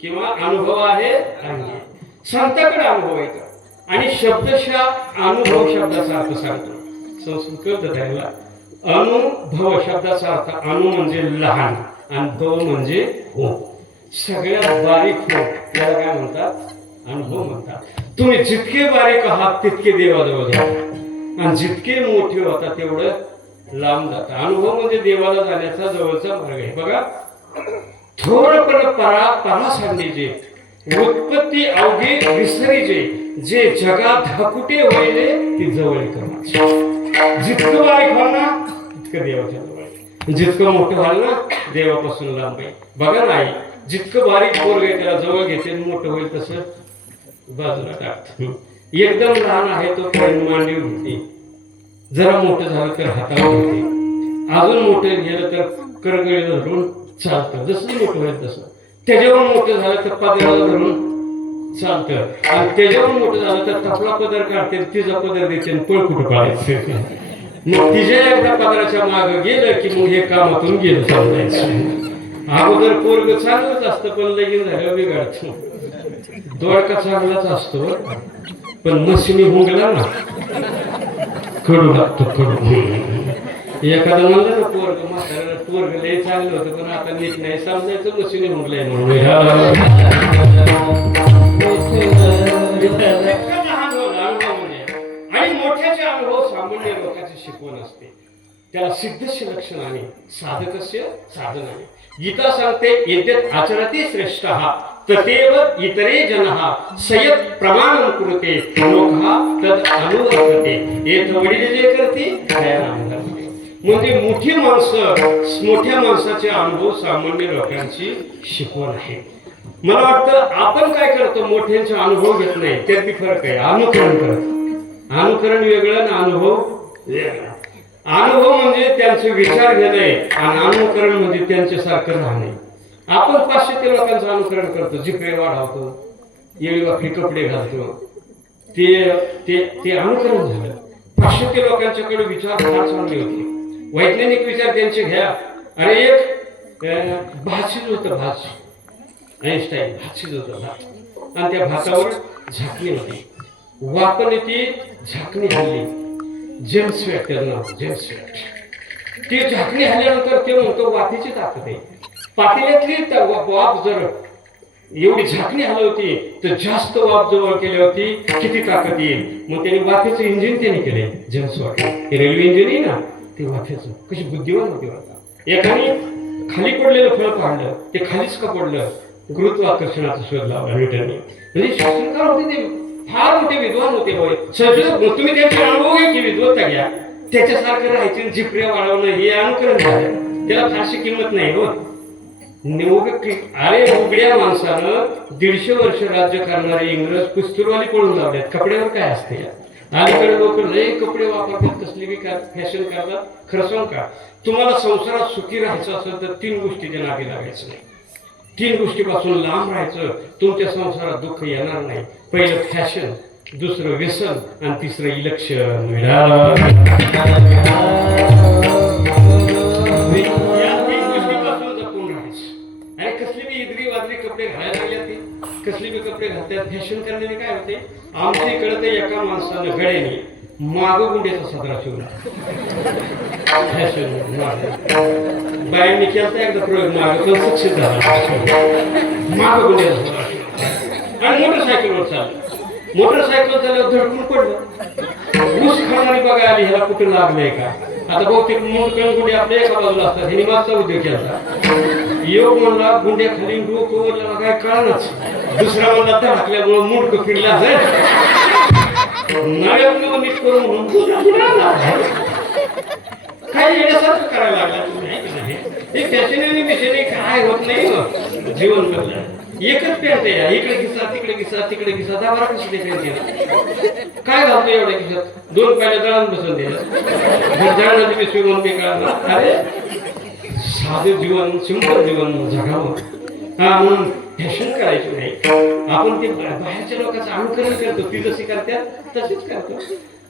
किंवा अनुभव आहे. संताकडे अनुभव येतो आणि शब्दशः अनुभव शब्दाचा अर्थ सांगतो. संस्कृत कळतं त्याला. अनुभव शब्दाचा अर्थ, अनु म्हणजे लहान आणि भव म्हणजे हो. सगळ्यात बारीक हो त्याला काय म्हणतात? अनुभव म्हणतात. तुम्ही जितके बारीक आहात तितके देवाजवळ जातात आणि जितके मोठे होता तेवढं लांब जातात. अनुभव म्हणजे देवाला जाण्याचा जवळचा मार्ग आहे. बघा, थोरपण परासांडीचे, उत्पत्ती अवघे विसरीचे, जे जगात धकुटे व्हायले ती जवळ करण्याचे. जितकं बारीक व्हा ना तितकं देवाच्या जवळ. जितकं मोठं व्हाल ना देवापासून लांब आहे. बघा नाही जितकं बारीक पोरग आहे त्याला जवळ घेते आणि मोठं होईल तसं बाजूला टाकत. एकदम लहान आहे तो मांडीवर घेते, जरा मोठं झालं तर हातावर घेते, अजून मोठं गेलं तर करगळीला धरून चालतं. जसं मोठं होईल तसं. त्याच्यावर मोठं झालं तर पदराला धरून चालतं, आणि त्याच्यावर मोठं झालं तर तपला पदर काढते, तिचा पदर देते आणि पळ कुठं पाडायचं. मग तिच्या एकदा पदराच्या मागं गेलं की मग हे कामातून गेलं समजायचं. अगोदर पोरग चांगलंच असतं पण लगीन झाल्यावर बिघडतं. दोडका चांगलाच असतो पण मशिनी हुंगला ना कडू लागतो, कडू. एखादं म्हणलं ना पोरग म्हातारा पोरग लय चांगलं होतं पण आता नीट नाही समजायचं, मशिनी हुंगलाय म्हणून. आणि मोठ्याचे अनुभव सामान्य लोकांची शिकवण असते, त्याला सिद्धस्य लक्षणाने साधकस्य साधनाने. गीता सांगते यद्यत् आचरते श्रेष्ठः तथैव इतरे जनः संयत प्रमाणं कुरुते लोकः तद अनुवर्तते. येथ वडील जे करते दयानाम करते. म्हणजे मोठी माणसं, मोठ्या माणसाचे अनुभव सामान्य लोकांची शिकवण आहे. मला वाटतं आपण काय करतो, मोठ्यांचे अनुभव घेत नाही, त्यात फरक आहे. अनुकरण करतो. अनुकरण वेगळं आणि अनुभव वेगळा. अनुभव म्हणजे त्यांचे विचार घेणे आणि अनुकरण म्हणजे त्यांच्यासारखं राहणे. आपण पाश्चात्य लोकांचं अनुकरण करतो, जिकडे वाढवतो, येळीवाफी कपडे घालतो, ते अनुकरण झालं. पाश्चात्य लोकांच्याकडे विचार फार चांगले होते, वैज्ञानिक विचार त्यांचे घ्या. आणि एक भातशीज होतं, भात आईन्स्टाईन भातशीज होतं भात, आणि त्या भातावर झाकणी होती, वापरली ती झाकणी हल्ली. जेम्स वेट त्याचं नाव, जेम्स वेट. ती झाकणी हल्ल्यानंतर ते म्हणतो वाफेची ताकद आहे. पातेल्यातली वाफ जर एवढी झाकणी हलवती तर जास्त वाफ जवळ केली होती किती ताकद येईल. मग त्यांनी वाफेचं इंजिन त्यांनी केले, जेम्स वेट. हे रेल्वे इंजिन आहे ना ते वाफेचं. कशी बुद्धिवान होती बघा. एकाने खाली पडलेलं फळ पाडलं, ते खालीच का पडलं, गुरुत्वाकर्षणाचा शोध लावला न्यूटनने. म्हणजे शास्त्रकार होते ते, फार मोठे विद्वान होते. होय तुम्ही त्यांचे अनुभव घ्या की विद्वत्ता घ्या, त्याच्यासारखं राहायचे. जिप्रिया वाढवणं हे अनुकरण झालं, त्याला फारशी किंमत नाही हो. अरे उघड्या माणसानं 150 वर्ष राज्य करणारे इंग्रज कुस्तुरवाली पळून लावल्यात. कपड्यावर काय असते, अलीकडे लोक लय कपडे वापरतात, कसली बी फॅशन करतात. खरं सांग का, तुम्हाला संसारात सुखी राहायचं असेल तर 3 गोष्टीच्या नादी लागायचं नाही. 3 गोष्टीपासून लांब राहायचं, तुमच्या संसारात दुःख येणार नाही. पहिलं फॅशन, दुसरं व्यसन आणि तिसरं इलेक्शन. या 3 गोष्टीपासून जपून राहायचं. आणि कसली बी इदरी वादरी कपडे घालायला लागले, ते कसली बी कपडे घालतात. फॅशन करण्याने काय होते, आमच्या इकडे तर एका माणसानं गळ्याने माग गुंड्याचा सदरा शिवला. फॅशन बायांनी केलता एकदा प्रयोग, माग पण सक्सेस झाला. माग गुंड्याचा सदरा शिवला आणि मोटरसायकलवर चाललं. मोटरसायकल चालल्यावर धडकून पडलं. ऊस खाणारी बघा आली, ह्याला कुठे लागलंय का. आता बहुतेक मोठकण गुंडे आपल्या एका बाजूला असतात, ह्यानी मागचा उद्योग केला. योग म्हणला गुंड्या खाली डोकं काय कळालंच. दुसरा म्हणला धडकल्यामुळे मुंडकं फिरला नळ्यातलं नीट करून काय येण्यासारखं करायला लागला तुम्ही. हे फॅशनेने बिशेने काय होत नाही. जीवन बदला एकच पॅन्ट आहे, इकडे घिसा तिकडे घिसा तिकडे घिसा. दाबारा कशी ते पॅन्ट काय घालतो एवढ्या खिशात, 2 पायल्या दळण बसून दिलं. दळणाची पिशवी म्हणून मी कळणार. अरे साधं जीवन, सिंपल जीवन जगावं. हा म्हणून फॅशन करायची नाही. आपण ते बाहेरच्या लोकांचं अनुकरण करतो, ती जशी करतात तशीच करतो.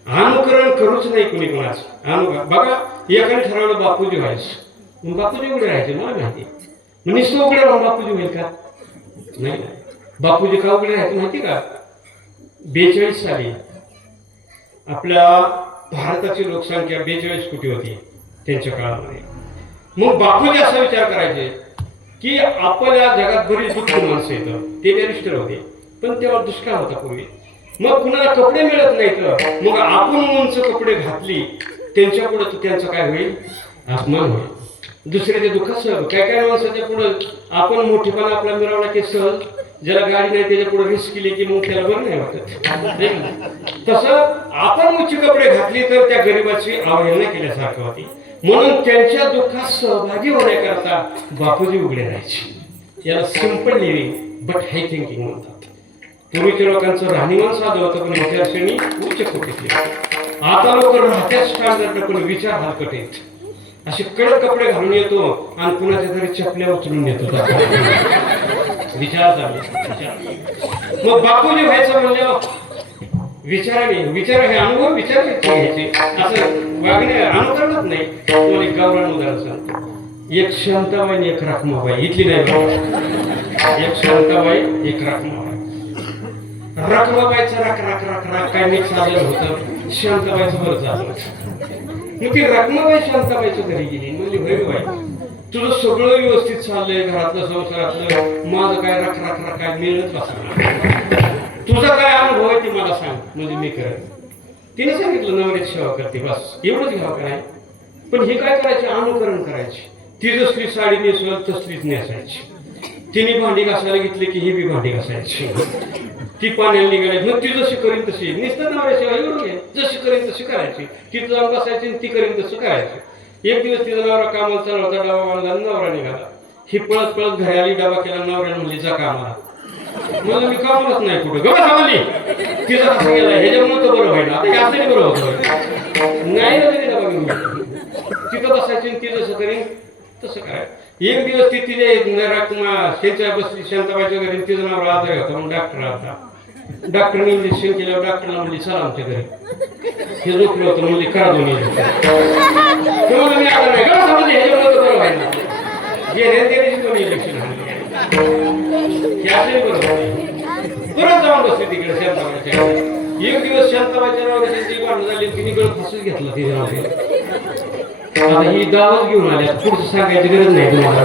अनुकरण करूच नाही कुणी कोणाचं. बघा एकाने ठरवलं बापूजी व्हायचं, मग बापूजी उघडे राहायचे. मला माहिती नुसतं उघडे राहून बापूजी होईल का, नाही. बापूजी का उघडे राहायचे माहिती का, 42 साली आपल्या भारताची लोकसंख्या 42 कोटी होती त्यांच्या काळामध्ये. मग बापूजी असा विचार करायचे की आपल्या जगात बरीच दुःखी माणसं येतं. ते बॅरिस्टर होते पण तेव्हा दुष्काळ होता पूर्वी. मग कुणाला कपडे मिळत नाही तर मग आपण उंच कपडे घातली त्यांच्या पुढे तर त्यांचं काय होईल, अपमान होईल. दुसऱ्याच्या दुःखात सहज. काय माणसाच्या पुढे आपण मोठेपणा आपला मिळवला की सहज. ज्याला गाडी नाही त्याच्या पुढे रिस्क केली की मग त्याला बरं नाही वाटत. तसं आपण उंची कपडे घातली तर त्या गरिबाची अवहेलना केल्यासारखं होती. म्हणून त्यांच्या दुःखात सहभागी होण्याकरता बापूजी उघडे राहायचे. याला simple living but high thinking म्हणतात. पूर्वीच्या लोकांचं राहणीमान साधं होतं पण विचारश्रेणी उच्च कोटीतली. आता लोक राहत्याच स्टँडर्ड पण विचार हलकट आहेत. असे कडक कपडे घालून येतो आणि कुणाच्या तरी चपल्या उचलून येतो. विचार मग बापूजी व्हायचं म्हणजे विचार हे अनुभव विचार घ्यायचे. असं वागणे अनुकरणच नाही. तुम्हाला एक गावरान उदाहरण सांगतो. एक शांताबाई एक रखमाबाई इथली नाही बाबा. एक शांताबाई एक रखमाबाई. रखमाबाईचं राख राख राख राख काय मिक्स झालेलं होतं. शांताबाईचं बरं झालं. मग ती रखमाबाई शांताबाईच्या घरी गेली. म्हणजे होय बाई तुझं सगळं व्यवस्थित चाललंय घरातलं संसारातलं. माझं काय राख राख राख काय मिळत बसणार. तुझा काय अनुभव आहे ते मला सांग म्हणजे मी करेन. तिने सांगितलं नवऱ्याची सेवा करते बस एवढंच घ्यावं काय. पण हे काय करायचे अनुकरण करायचे. ती जसली साडी नेसवल तसलीच नेसायची. तिने भांडी घासायला घेतली की ही बी भांडी घासायची. ती पाण्याला निघाली मग ती जशी करीन तशी नुसतं नवऱ्या सेवा एवढं घे. जशी करीन तशी करायची. ती जाऊन बसायची ती करीन तसं करायची. एक दिवस तिचा नवरा कामाला चालला होता. डबा बांधला नवरा निघाला. ही पळत पळत घरी आली. डबा केला नवऱ्याने म्हणली जा कामाला. मला मी कामच नाही कुठं गप्पा सांगली. तिचा कसं गेला ह्याच्यामुळे तर बरं व्हायला. आता असं बरं होतं नाही डबा घेऊन तिथं बसायची ती जसं करीन तसं करायचं. एक दिवस ती तिथे बसली शांताबाईच्या घरी. तिचा नवरा आजारी होता मग डॉक्टर आला. डॉक्टरने इंजेक्शन केल्यावर डॉक्टरला म्हणली चला आमच्या घरी. हे झोपलं होतं म्हणजे करा दोन्ही मी आता नाही गप्पा सांगली ह्याच्यामुळे तर बरं व्हायला. जे दोन्ही इंजेक्शन परत जाऊन बसली तिकडे शांताबाईच्या. एक दिवस शांताबाईच्या नावाची भांडण झाली तिने गळत फसच घेतला तिच्या नावाने. आता ही दावच घेऊन आल्या. पुढचं सांगायची गरज नाही तुम्हाला.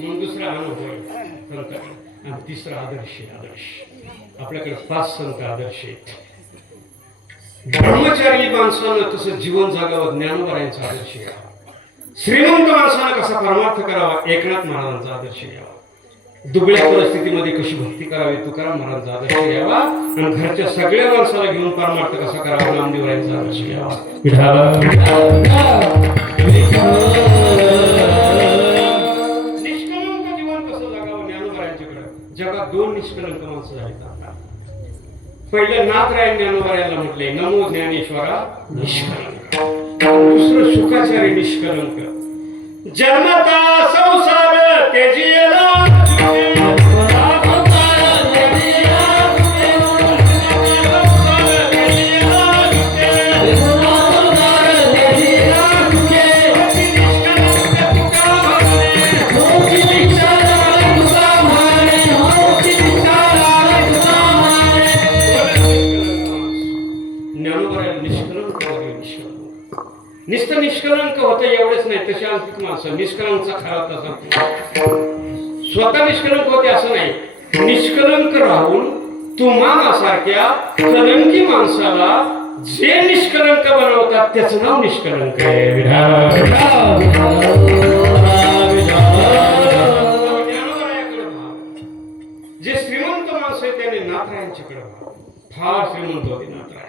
मग दुसरा अनुभव संत आणि तिसरा आदर्श. आपल्याकडे 5 संत आदर्श आहेत. ब्रह्मचारी माणसानं कसं जीवन जगावं ज्ञानोबा आदर्श घ्यावा. श्रीमंत माणसानं कसा परमार्थ करावा एकनाथ महाराजांचा आदर्श घ्यावा. दुबळ्या परिस्थितीमध्ये कशी भक्ती करावी तुकाराम महाराजांचा आदर्श घ्यावा. आणि घरच्या सगळ्या माणसाला घेऊन परमार्थ कसा करावा नामदेवरायांचा आदर्श घ्यावा. निष्कलंक जीवन कसं जगावं ज्ञानोबा. जगात 2 निष्कलंक माणसं झाली. पहिलं नाथरायण ज्ञानोबा म्हटले नमो ज्ञानेश्वरा निष्कलंक. दुसरं सुखाचारी निष्कलंक. जन्मता संसार तेजियला नुसतं निष्कलंक होतं एवढेच नाही. तशी आणखी माणसं निष्कलंकचा खरा तसा स्वतः निष्कलंक होते असं नाही. निष्कलंक राहून तुम्हासारख्या कलंकी माणसाला जे निष्कलंक बनवतात त्याचं नाव निष्कलंक आहे. जे श्रीमंत माणसं आहे त्याने नाथरायांच्याकडे फार श्रीमंत होते नाथराय.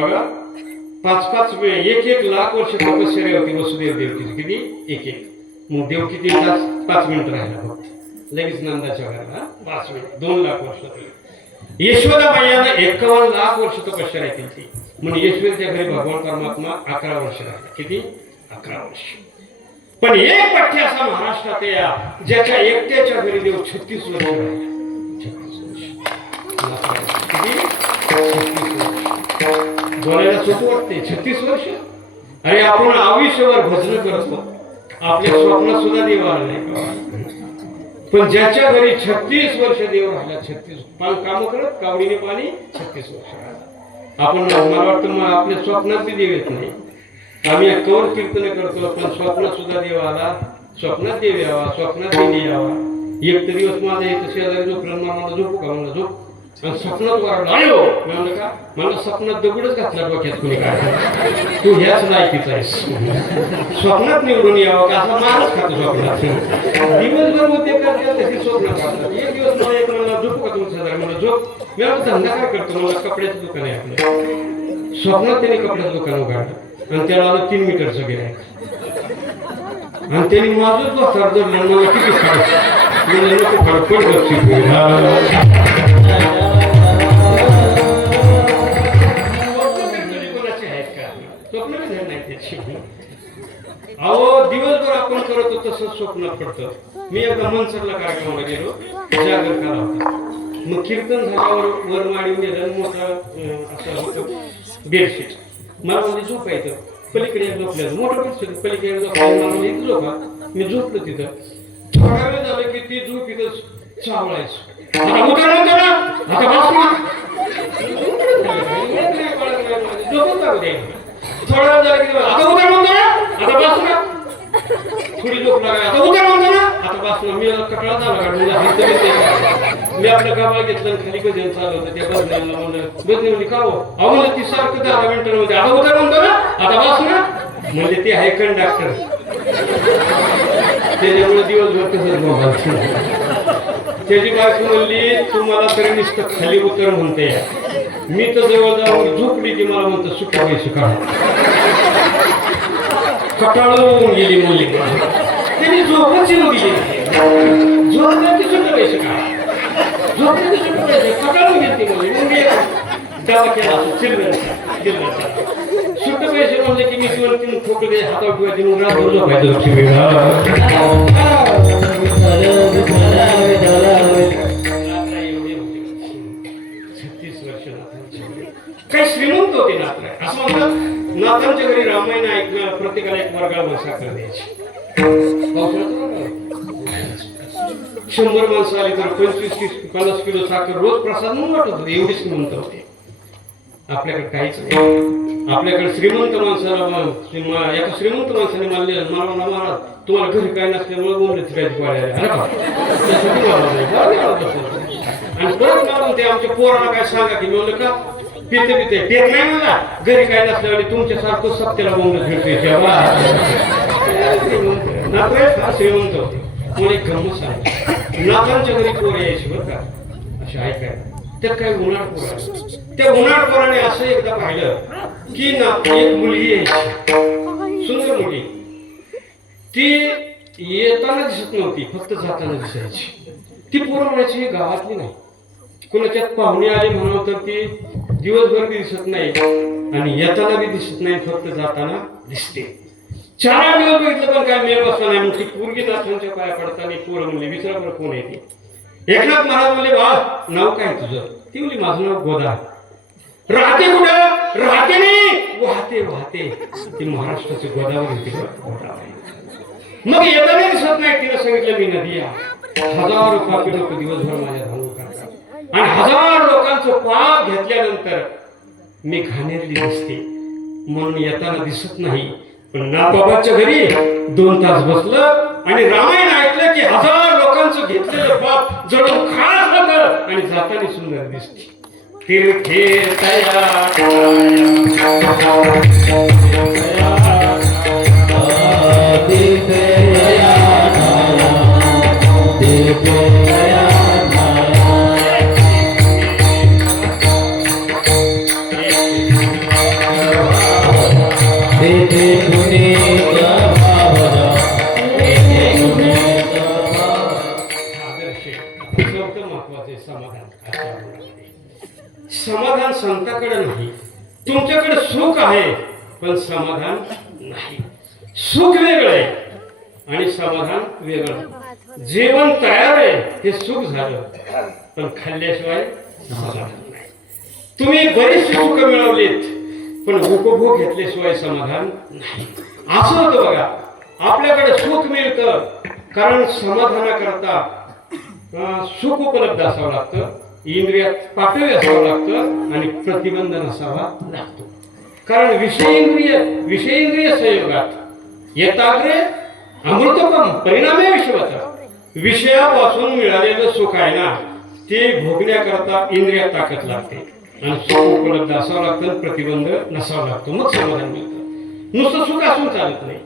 बघा 5-5 वेळ 1-1 लाख वर्ष तपश्चर्या होती वसुदेव देवकीची. किती 1-1. मग देवकी 3 तास 5 मिनिटं राहिला फक्त. लगेच नंदाच्या घराला 5 मिनिट 2 लाख वर्ष. यशोदाबाईनं 51 लाख वर्ष तपश्चर्या केली. म्हणून यशोदेच्या घरी भगवान परमात्मा 11 वर्ष राहिला. किती 11 वर्ष. पण एक पठ्य असा महाराष्ट्रात या ज्याच्या एकट्याच्या घरी देव 36 वर्ष राहिला. 36 वर्ष. किती 36 वर्ष. बोलायला सोपं वाटते 36 वर्ष. अरे आपण आयुष्यभर भजन करतो. आपल्या स्वप्नात सुद्धा देव आला नाही. पण ज्याच्या घरी 36 वर्ष देव राहिला. 36 काम करत कावडीने पाणी 36 वर्ष राहिला. आपण मला वाटतं मग आपल्या स्वप्नात बी देव येत नाही. आम्ही कवर कीर्तन करतो पण स्वप्नात सुद्धा देव आला. स्वप्नात देव यावा स्वप्नात देवी यावा. एक दिवस माझा येतं शेजारी झोपलं मला झोप का म्हणलं झोप. आणि स्वप्नात वरडला आयो. मी म्हणलं का? मला स्वप्नात दगडच घातला डोक्यात कुणी काय. तू ह्याच लायकीचा आहेस. स्वप्नात निवडून यावं का असं मारच खातो स्वप्नात. दिवसभर उद्योग करतात तशी स्वप्न काढतात. एक दिवस मला एक म्हणला झोपू का तुमच्या जरा? मला झोप. मी म्हणलं धंदा काय करतो? मला कपड्याचं दुकान आहे आपलं. स्वप्नात त्याने कपड्याचं दुकान उघडलं आणि त्याला आलं 3 मीटरचं गिऱ्हाईक. आणि त्यांनी माझं दोस्तार धरलं. मला किती फरक अहो दिवसभर आपण करत होतो तसंच स्वप्नात पडतं. मी एकदा मनसरला कार्यक्रमाला गेलो, जागर करा होता. मग कीर्तन झाल्यावर वर माडी गेलं मोठं असं होतं बेडशीट. मला म्हणजे झोपायचं. पलीकडे झोपल्या मोठं बेडशीट पलीकडे झोपायला मला इथं झोपा. मी झोपलो तिथं. थोडा वेळ झालं की ती झोप इथं चावळायचं. आता उतर म्हणतो ना, आता बस ना. झोपच लागू दे. थोडा वेळ झाला की आता उतर म्हणतो ना, आता बस ना. थोडी झोप लागली. आता उतर म्हणतो ना, आता बस ना. मी कटाळा झाला काढून मी आपल्या गावाला घेतलं आणि खाली भजन चालू होतं. त्या भजनाला म्हणलं भजनी म्हणजे का हो? अहो म्हणलं ती सारखं 10 मिनिटांमध्ये आता उतर म्हणतो ना, आता बस ना. म्हणजे ते आहे कंडक्टर. त्याच्यामुळे दिवसभर कसं मोबाईल. त्याची बायको म्हणली तू मला तरी नुसतं खाली उतर म्हणते. मी तर जवळ जाऊन झोपली की मला म्हणतं सुट्टा पैसे काढ. कटाळून गेली मुली. त्यांनी झोपच येऊन गेली. झोपल्याची सुट्टा पैसे काढ. झोपल्याची सुट्टा पैसे कटाळून गेली मुली. मग मी दावा केला चिल्लरचा सुट्ट पैसे म्हणले की मी 2-3 खोकले हातावर ठेवायचे. मग रात्र झोपायचं. काही श्रीमंत होते नाथराय. असं म्हणतात नाथांच्या घरी रामायण ऐकणं प्रत्येकाला एक वर्गाला साखर द्यायची. 100 माणसं आली तर 25-50 किलो साखर रोज प्रसाद म्हणून वाटत होते. एवढी श्रीमंत होते. आपल्याकडे काहीच नाही. आपल्याकडे श्रीमंत माणसाला एका श्रीमंत माणसाने मानले मला महाराज तुम्हाला घरी काय नसल्यामुळे बोंबले फिरायची पाळी आली. आणि परत मला ते आमच्या पोराला काय सांगा की मी म्हणलं का पिते पेट नाही मला घरी काय नसल्यामुळे तुमच्यासारखं सत्याला बोंबले फिरते. श्रीमंत होते. मला एक गंमत सांग. नाथांच्या घरी पोर यायची बरं का अशी ऐकायला. त्यात काही उन्हाळ पोर आले. त्या उन्हाळ पोराने असं एकदा पाहिलं की ना एक मुलगी यायची सुंदर मुलगी. ती येताना दिसत नव्हती फक्त जाताना दिसायची. ती पोरं म्हणायची गावातली नाही. कोणाच्यात पाहुणे आले म्हणून तर ती दिवसभर बी दिसत नाही आणि येताना बी दिसत नाही फक्त जाताना दिसते. 4 दिवस बघितलं पण काय मेळ बसला नाही. मग ती पोरगी नाथांच्या पाया पडताना पोरं म्हणले विचारा बरं कोण आहे ती. एकनाथ महाराज म्हणले बा नाव काय तुझं? ती म्हणली माझं नाव गोदा. राहते कुठं? राहते नाही वाहते वाहते. ती महाराष्ट्राची गोदावरी होती. मग येताना दिसत नाही. तिला सांगितलं मी नदी आहे. 1000 पापी लोक दिवसभर माझ्या धावून करतात आणि 1000 लोकांचं पाप घेतल्यानंतर मी घाणेरली दिसते म्हणून येताना दिसत नाही. पण नाथबाबाच्या घरी 2 तास बसलं आणि रामायण ऐकलं की 1000 लोकांचं घेतलेलं पाप जळून खास झालं आणि जाताना सुंदर दिसते. तीर्थे समाधान संताकडे नाही. तुमच्याकडे सुख आहे पण समाधान नाही. सुख वेगळं आहे आणि समाधान वेगळं. जेवण तयार आहे हे सुख झालं पण खाल्ल्याशिवाय समाधान नाही. तुम्ही बरीचशी सुख मिळवलीत पण उपभोग घेतल्याशिवाय समाधान नाही. असं होतं बघा. आपल्याकडे सुख मिळतं कारण समाधानाकरता सुख उपलब्ध असावं लागतं. इंद्रियात पाठवी असावं लागतं आणि प्रतिबंध नसावा लागतो. कारण विषयेंद्रिय संयोगात येताग्रे अमृतपम परिणामे विश्वाचा. विषयापासून मिळालेलं सुख आहे ना ते भोगण्याकरता इंद्रियात ताकद लागते आणि सुख उपलब्ध असावं लागतं आणि प्रतिबंध नसावा लागतो, मग समाधान मिळतं. नुसतं सुख असून चालत नाही.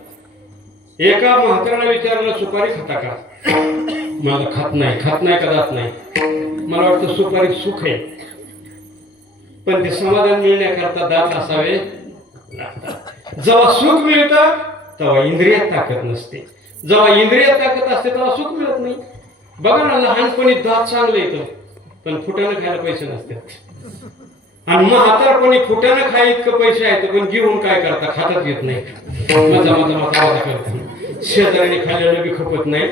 एका म्हाताऱ्याला विचारलं सुपारी खाता का? मला खात नाही कदाच नाही. मला वाटतं सुपारी सुख आहे, पण ते समाधान मिळण्याकरता दात असावे लागतात. जेव्हा सुख मिळतं तेव्हा इंद्रियात ताकद नसते, जेव्हा इंद्रियात ताकद असते तेव्हा सुख मिळत नाही. बघा ना, लहानपणी दात चांगले येतं पण फुटानं खायला पैसे नसतात, आणि म्हातारपणी फुटानं खाय इतकं पैसे आहेत पण घेऊन काय करता, खाताच येत नाही. मजा मजा मजा मजा करतात. शेजाऱ्याने खाल्ल्याला बी खपत नाही,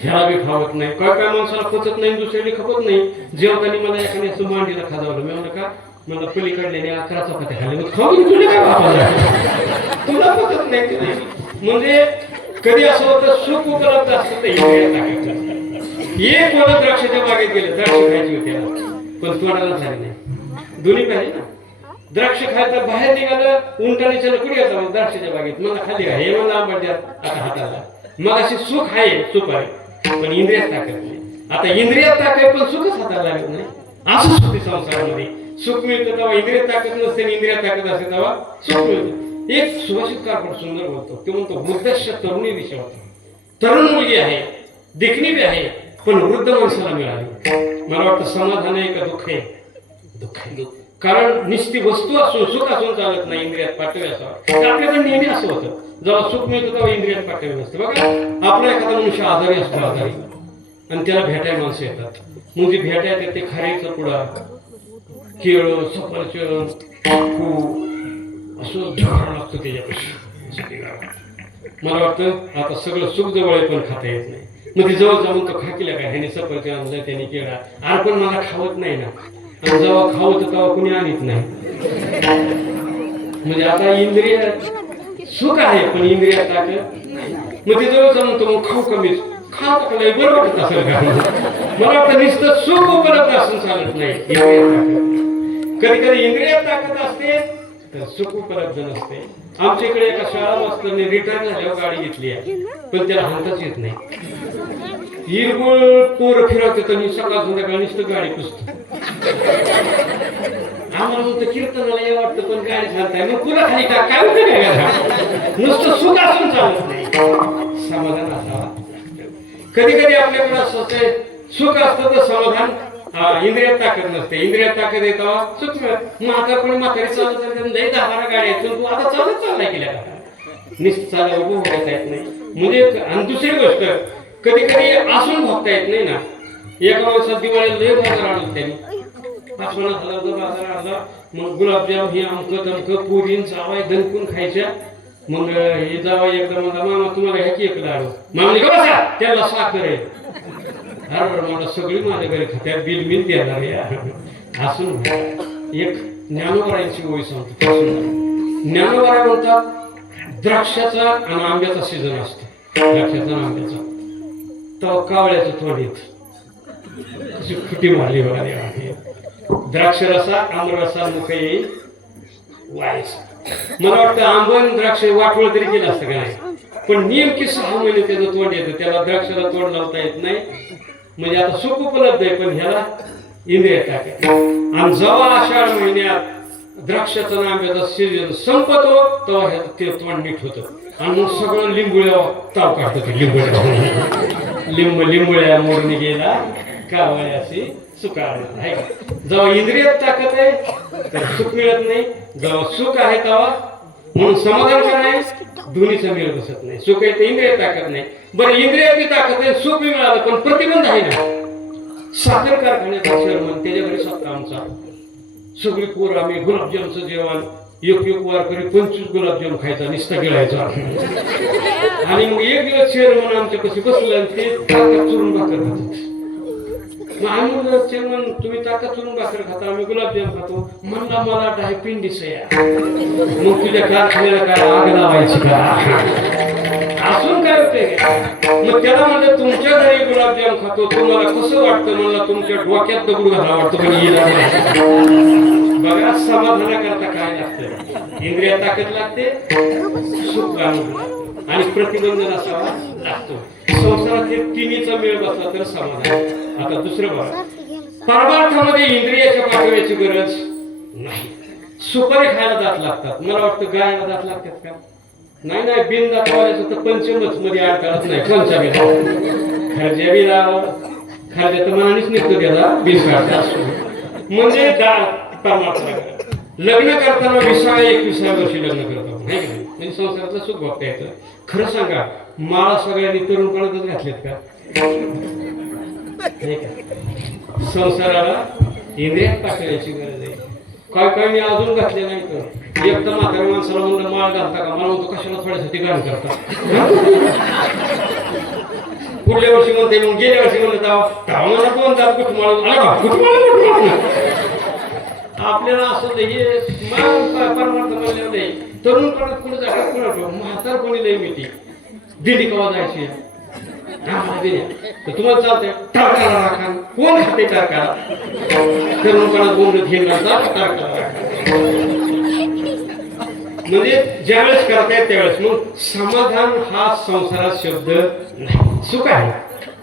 ह्याला बी खावत नाही, काय काय माणसाला पचत नाही, दुसऱ्याने खपत नाही. जेवताना मला एखाद्या असं मांडीला खाजावलं, मी म्हणलं का, मला पलीकडल्याने 11 चपात्या खाल्ल्या, मग खाऊन तुला काय वापरला, तुला पचत नाही ते. म्हणजे कधी असं होतं सुख उपलब्ध असतं तर इंद्रियात ताकद लागतं. एक कोणा द्राक्षाच्या बागेत गेलं, द्राक्ष खायची होती पण तोंडाला झाली नाही. दोन्ही पाहिजे ना, द्राक्ष खायचं बाहेर निघालं, उंटाने चला कुठे येतात मग द्राक्षाच्या बागेत, मला खाली का हे मला आंबट द्या आता हाताला. मग अशी सुख आहे सुपारी, पण इंद्रियात ताकद नाही. आता इंद्रियात ताकद पण सुखच हाताला लागत नाही. असं सुखी संसारामध्ये सुख मिळतं तेव्हा इंद्रियात ताकद नसते, इंद्रियात ताकद असते तेव्हा सुख मिळतं. एक सुभाषितकार पण सुंदर बोलतो, ते म्हणतो वृद्धश्य तरुणी दिशा होतो. तरुण मुलगी आहे, देखणी बी आहे, पण वृद्ध माणसाला मिळाली. मला वाटतं समाधान आहे का दुःख आहे? दुःख आहे. कारण निश्चित वस्तू असून सुख असून चालत नाही, इंद्रियात पाठवे असावं. आपल्याकडे नेहमी असं होतं, जेव्हा सुख मिळतं तेव्हा इंद्रियात पाठवे नसते. बघा, आपला एखादा मनुष्य आजारी असतो, आजारी, आणि त्याला भेटायला माणसं येतात. मग जे भेटायचं ते खारीचा पुडा, केळं, सफरचंद, चिक्कू असं झाड लागतं त्याच्यापाशी. मला वाटतं आता सगळं सुख जवळ आहे पण खाता येत नाही. मग ते जवळ जाऊन तो खाकीला काय, ह्याने सफरचंद आणलं, त्याने केळा, अरे पण मला खावत नाही ना, आणि जेव्हा खावत तेव्हा कुणी आणत नाही. म्हणजे आता इंद्रिय सुख आहे पण इंद्रियात ताकद नाही. मग ते जवळ जाऊन तो मग खाऊ कमीच, खाऊ टाकलंय बरं वाटत असेल का? मला वाटतं नुसतं सुख उपलब्ध असून चालत नाही, इंद्रियात ताकद. कधी कधी इंद्रियात ताकद असते तर सुख उपलब्ध नसते. आमच्या इकडे एका शाळा मास्तरने रिटायर झाल्यावर गाडी घेतली आहे, पण त्याला हाणताच येत नाही. हिरगुळ पोर फिरवते तर सकाळ संध्याकाळ नुसतं गाडी पुसतो. आम्हाला म्हणतं कीर्तनाला या वाटतं पण गाडी चालताय, मग पुन्हा खाली काय उपयोग? नुसतं सुख असून चालत नाही, समाधान असावा. कधी कधी आपल्याकडे असं होतंय, सुख असतं तर समाधान, इंद्रियात ताकद नसते, इंद्रियात ताकद येतो सुख मिळत. म्हातारपणी म्हातारी चालत लई 10-12 गाड्या आहेत, तू आता चालत चाललाय गेल्या का, निश्चित चालला उभं व्हायचा येत नाही. म्हणजे आणि दुसरी गोष्ट, कधी कधी असून भोगता येत नाही ना. एका माणसात दिवाळीला लय बाजार आणलं त्यांनी, 50,000 बाजार आणला. मग गुलाबजाम हे अमकं तमकं पुरीन जावाय दणकून खायच्या. मग हे जावाय एकदा म्हणला, मामा तुम्हाला ह्याची एक लाडू. मामाने का बसा, त्याला साखर आहे. अरे मला सगळी माझ्या घरी खात्यात बिल मिल देणार या असून. एक ज्ञानोबरायांची ओळी सांगतो. ज्ञानोबरा म्हणतात द्राक्षाचा आणि आंब्याचा सीझन असतो, द्राक्षाचा आणि आंब्याचा, तेव्हा कावळ्याचं तोंड येत कशी फुटी मारली बघा देवाने. द्राक्ष रसा आम्ररसा मुख येईल वायसा. मला वाटतं आंबन द्राक्ष वाटवळ तरी केलं असतं का नाही, पण नेमकी 6 महिने त्याचं तोंड येतं, त्याला द्राक्षाला तोंड लावता येत नाही. म्हणजे आता सुख उपलब्ध आहे पण ह्याला इंद्रियात ताकद. आणि जेव्हा आषाढ महिन्यात द्राक्षाचा आंब्याचा सीजन संपतो तेव्हा ह्याचं ते तोंड नीट होतं, आणि मग सगळं लिंबुळ्या ताव काढतं. ते लिंबुळ्या मोडणी गेला कावळ्याशी सुखाळ आहे. जेव्हा इंद्रियात ताकद आहे तर सुख मिळत नाही, जेव्हा सुख आहे तेव्हा म्हणून समाधान का नाही, दोन्हीचा मेळ बसत नाही. सुख आहे तर इंद्रियात ताकद नाही. बरं, इंद्रियाची ताकद आहे, सुख बी मिळालं पण प्रतिबंध आहे ना. साखर कारखान्याचा चेअरमन, त्याच्या घरी सत्ता आमचा, सगळी पोरं आम्ही गुलाबजामचं जेवण, एक वार करी 25 गुलाबजाम खायचा, निस्ता गिळायचा. आणि मग एक दिवस चेअरमन आमच्या कशी बसलं, ते ताकद चुरून भाकर खातात. मग आम्ही चेअरमन तुम्ही ताकद चुरून भाकर खाता, आम्ही गुलाबजाम खातो. म्हणला मला डायपिंडिस आहे. मग तुझ्या कारखान्याला काय आग लावायची का असून काय होते? मग त्याला म्हणलं तुमच्या घरी गुलाबजाम खातो, तुम्हाला कसं वाटतं? म्हणला तुमच्या डोक्यात दगड घाला वाटतं पण येणार नाही. बघा, समाधानाकरता काय लागतं? इंद्रियात ताकद लागते, सुख लागतं आणि प्रतिबंध नसावा लागतो. संसारात हे तिन्हीचा मेळ बसला तर समाधान. आता दुसरं बघा, परमार्थामध्ये इंद्रियाच्या पाठवण्याची गरज नाही. सुपारी खायला दात लागतात, मला वाटतं गायला दात लागतात का? नाही नाही, बिन दात वाल्याचं तर पंचमच मध्ये अडकळत नाही. कोणच्या बिना खर्जा बिना खर्जा तर मनानेच निघतो त्याला बिन काढता म्हणजे परमार्थाला लग्न करताना 20-21 वर्षी लग्न करतो नाही का? म्हणजे संसाराचं सुख बघता येतं. खरं सांगा, मला सगळ्यांनी तरुणपणातच घातलेत का? नाही का? संसाराला इंद्रियात पाठवण्याची गरज आहे. काय काय मी अजून घातले नाही. तर एक तर म्हातारी माणसाला म्हणलं माळ घालता का, मला म्हणतो कशाला थोड्यासाठी गाण करता. पुढल्या वर्षी म्हणते, मग गेल्या वर्षी म्हणलं तेव्हा मला दोन दात कुठमाळ आपल्याला असं हे परमार्थ म्हणलं नाही. तरुणपणात पुढे जातात कोणाला म्हातारपणी लई मिळते. दिंडी कवा जायची तर तुम्हाला चालतंय टारकाला राखा. कोण खाते टारकाला? तरुणपणात बोलत हे टारकाला म्हणजे ज्यावेळेस करतायत त्यावेळेस. मग समाधान हा संसारात शब्द नाही. सुख आहे,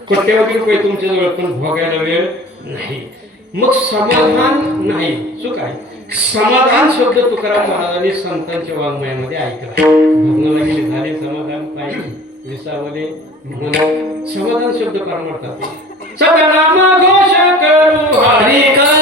कोट्यवधी रुपये तुमच्याजवळ पण भोगायला वेळ नाही. मग समाधान नाही, सुख आहे. समाधान शब्द तुकाराम महाराजांनी संतांच्या वाङ्मयामध्ये ऐकला. भग्नाला गेले झाले समाधान पाहिजे विसावले म्हणून समाधान शब्द परमार्थात सदानाम घोष करू हरी का.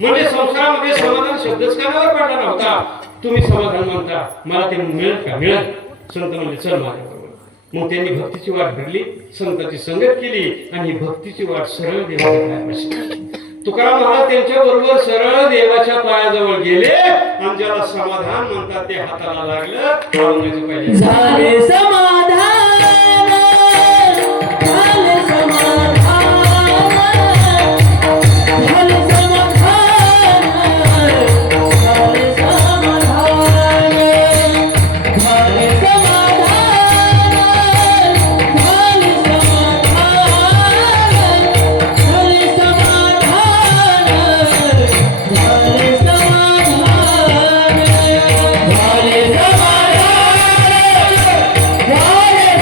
म्हणजे संसारामध्ये समाधान शब्दच कानावर पडला नव्हता. तुम्ही समाधान म्हणता, मला ते मिळत का? मिळत. संत म्हणजे चल माझ्याबरोबर. मग त्यांनी भक्तीची वाट धरली, संतांची संगत केली आणि भक्तीची वाट सरळ देवाच्या पायापाशी. तुकाराम महाराज त्यांच्या बरोबर सरळ देवाच्या पायाजवळ गेले आणि ज्याला समाधान म्हणतात ते हाताला लागलं. पहिले झाले समाधान, झाले समाधान, झाले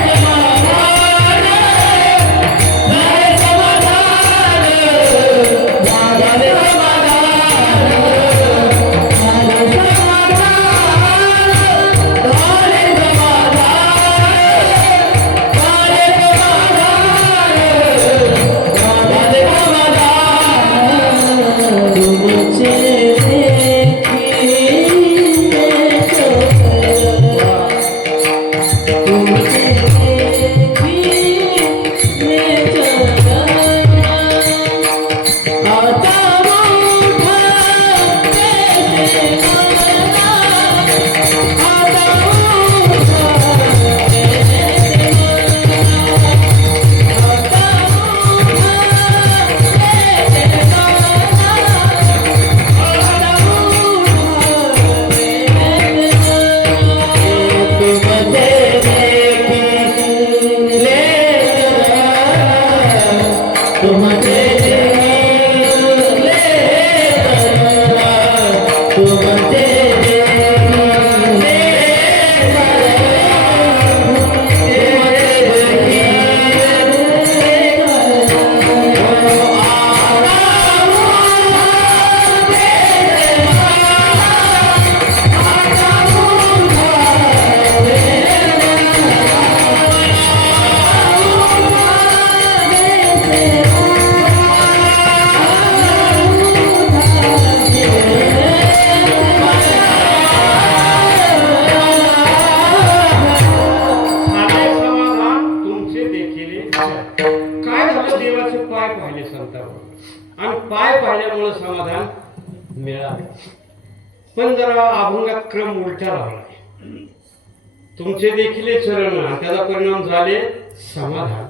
मिळाले. पण जरा अभंगात क्रम उलटा लावलाय. तुमचे देखील चरण आणि त्याचा परिणाम झाले समाधान.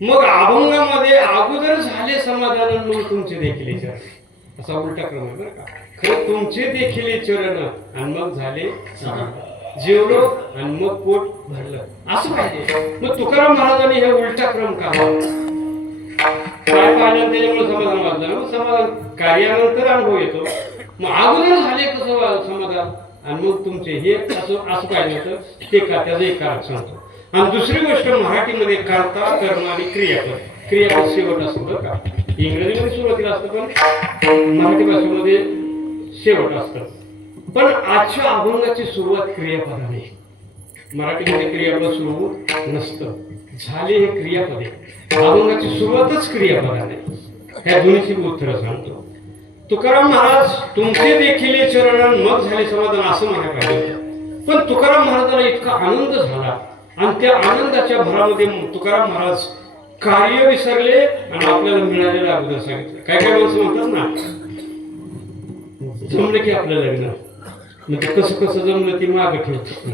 मग अभंगामध्ये अगोदर झाले समाधान आणि मग तुमचे देखील चरण, असा उलटा क्रम आहे बरं का. खरं तुमचे देखील चरण आणि मग झाले समाधान. जेवलो आणि मग पोट भरलं असं पाहिजे. मग तुकाराम महाराजांनी हे उलटा क्रम का काय पाहिलं त्याच्यामुळे समाधान वाजलं. मग समाधान कार्यानंतर अनुभव येतो. मग अगोदर झाले कसं समाधान आणि मग तुमचे हे असं पाहिजे होतं ते का, त्याचं एक कारण सांगतो. आणि दुसरी गोष्ट मराठीमध्ये कर्ता कर्म आणि क्रियापद शेवट असतं बरं का. इंग्रजीमध्ये सुरुवातीला असतं पण मराठी भाषेमध्ये शेवट असतं. पण आजच्या अभंगाची सुरुवात क्रियापदाने. मराठीमध्ये क्रियापद सुरू नसतं. झाले हे क्रियापद आहे. अभंगाची सुरुवातच क्रियापदाने. ह्या दोन्हीची उत्तरं सांगतो. तुकाराम महाराज तुमचे देखील चरण मग झाले समाधान असं म्हणायला पाहिजे. पण तुकाराम महाराजाला इतका आनंद झाला आणि त्या आनंदाच्या भरामध्ये तुकाराम महाराज कार्य विसरले आणि आपल्याला मिळालेलं अगोदर सांगितलं. काय काय माणसं म्हणतात ना, जमलं की आपलं लग्न, म्हणजे कसं कसं जमलं ती मागं ठेवतो.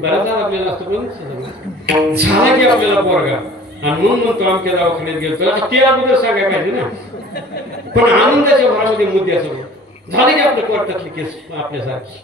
बराच आपल्याला असतं पण झाला की आपल्याला पोरगा आणि म्हणून म्हणतो आमच्या दवाखान्यात गेलो ते अगोदर सांगायला पाहिजे ना. पण आनंदाच्या भरामध्ये मुद्द्याचं झालं की आपलं कोर्टातली केस आपल्यासारखी.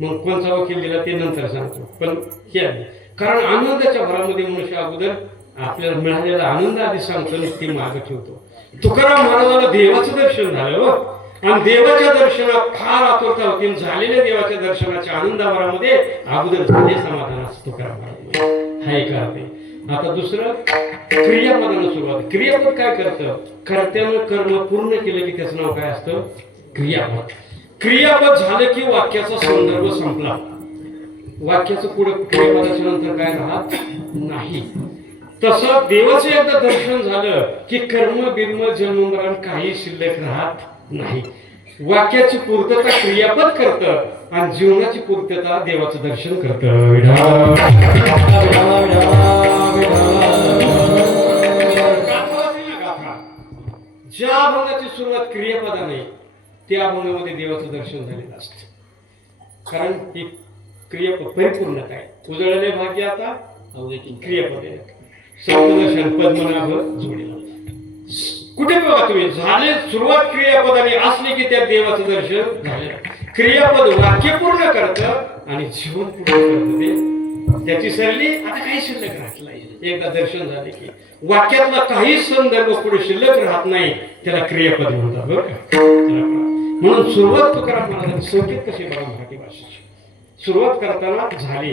मग कोणचा वकील दिला ते नंतर सांगतो. पण हे आहे कारण आनंदाच्या भरामध्ये मनुष्य अगोदर आपल्याला मिळालेला आनंद आधी सांगतो आणि ती मागं ठेवतो. तुकाराम महाराजाला देवाचं दर्शन झालं आणि देवाच्या दर्शनात फार आतुरता होती. झालेल्या देवाच्या दर्शनाच्या आनंदाभरामध्ये अगोदर झाले समाधान असं तुकाराम महाराज हा एक अर्थ आहे. आता दुसरं क्रियापदानं सुरुवात. क्रियापद काय करतं, कर्त्यानं कर्म पूर्ण केलं की त्याचं नाव काय असतं, क्रियापद. क्रियापद झालं की वाक्याचा संदर्भ संपला. वाक्याचं पुढे क्रियापदाच्या नंतर काय राहत नाही. तसं देवाचं एकदा दर्शन झालं की कर्म बिर्म जन्म मरण काही शिल्लक राहत नाही. वाक्याची पूर्तता क्रियापद करतं आणि जीवनाची पूर्तता देवाचं दर्शन करतं. ज्या अभंगाची सुरुवात क्रियापदाने त्या अभंगामध्ये देवाचं दर्शन झालेलं असतं. कारण ही क्रियापद परिपूर्णता आहे. उजळले भाग्य आता क्रियापद आहे. सप्तदर्शन पद्मनाभ जोडीला कुठे बघा तुम्ही झाले सुरुवात क्रियापदाने असली की त्या देवाचं दर्शन झाले. क्रियापद वाक्य पूर्ण करतं आणि जीवन पूर्ण करतं. ते त्याची सरली आता काही शिल्लक राहत नाही. एकदा दर्शन झाले की वाक्यातला काही संदर्भ पुढे शिल्लक राहत नाही, त्याला क्रियापद म्हणतात बरं का. म्हणून सुरुवात तुकाराम महाराजांनी संकेत कसे बघा मराठी भाषेची. सुरुवात करताना झाली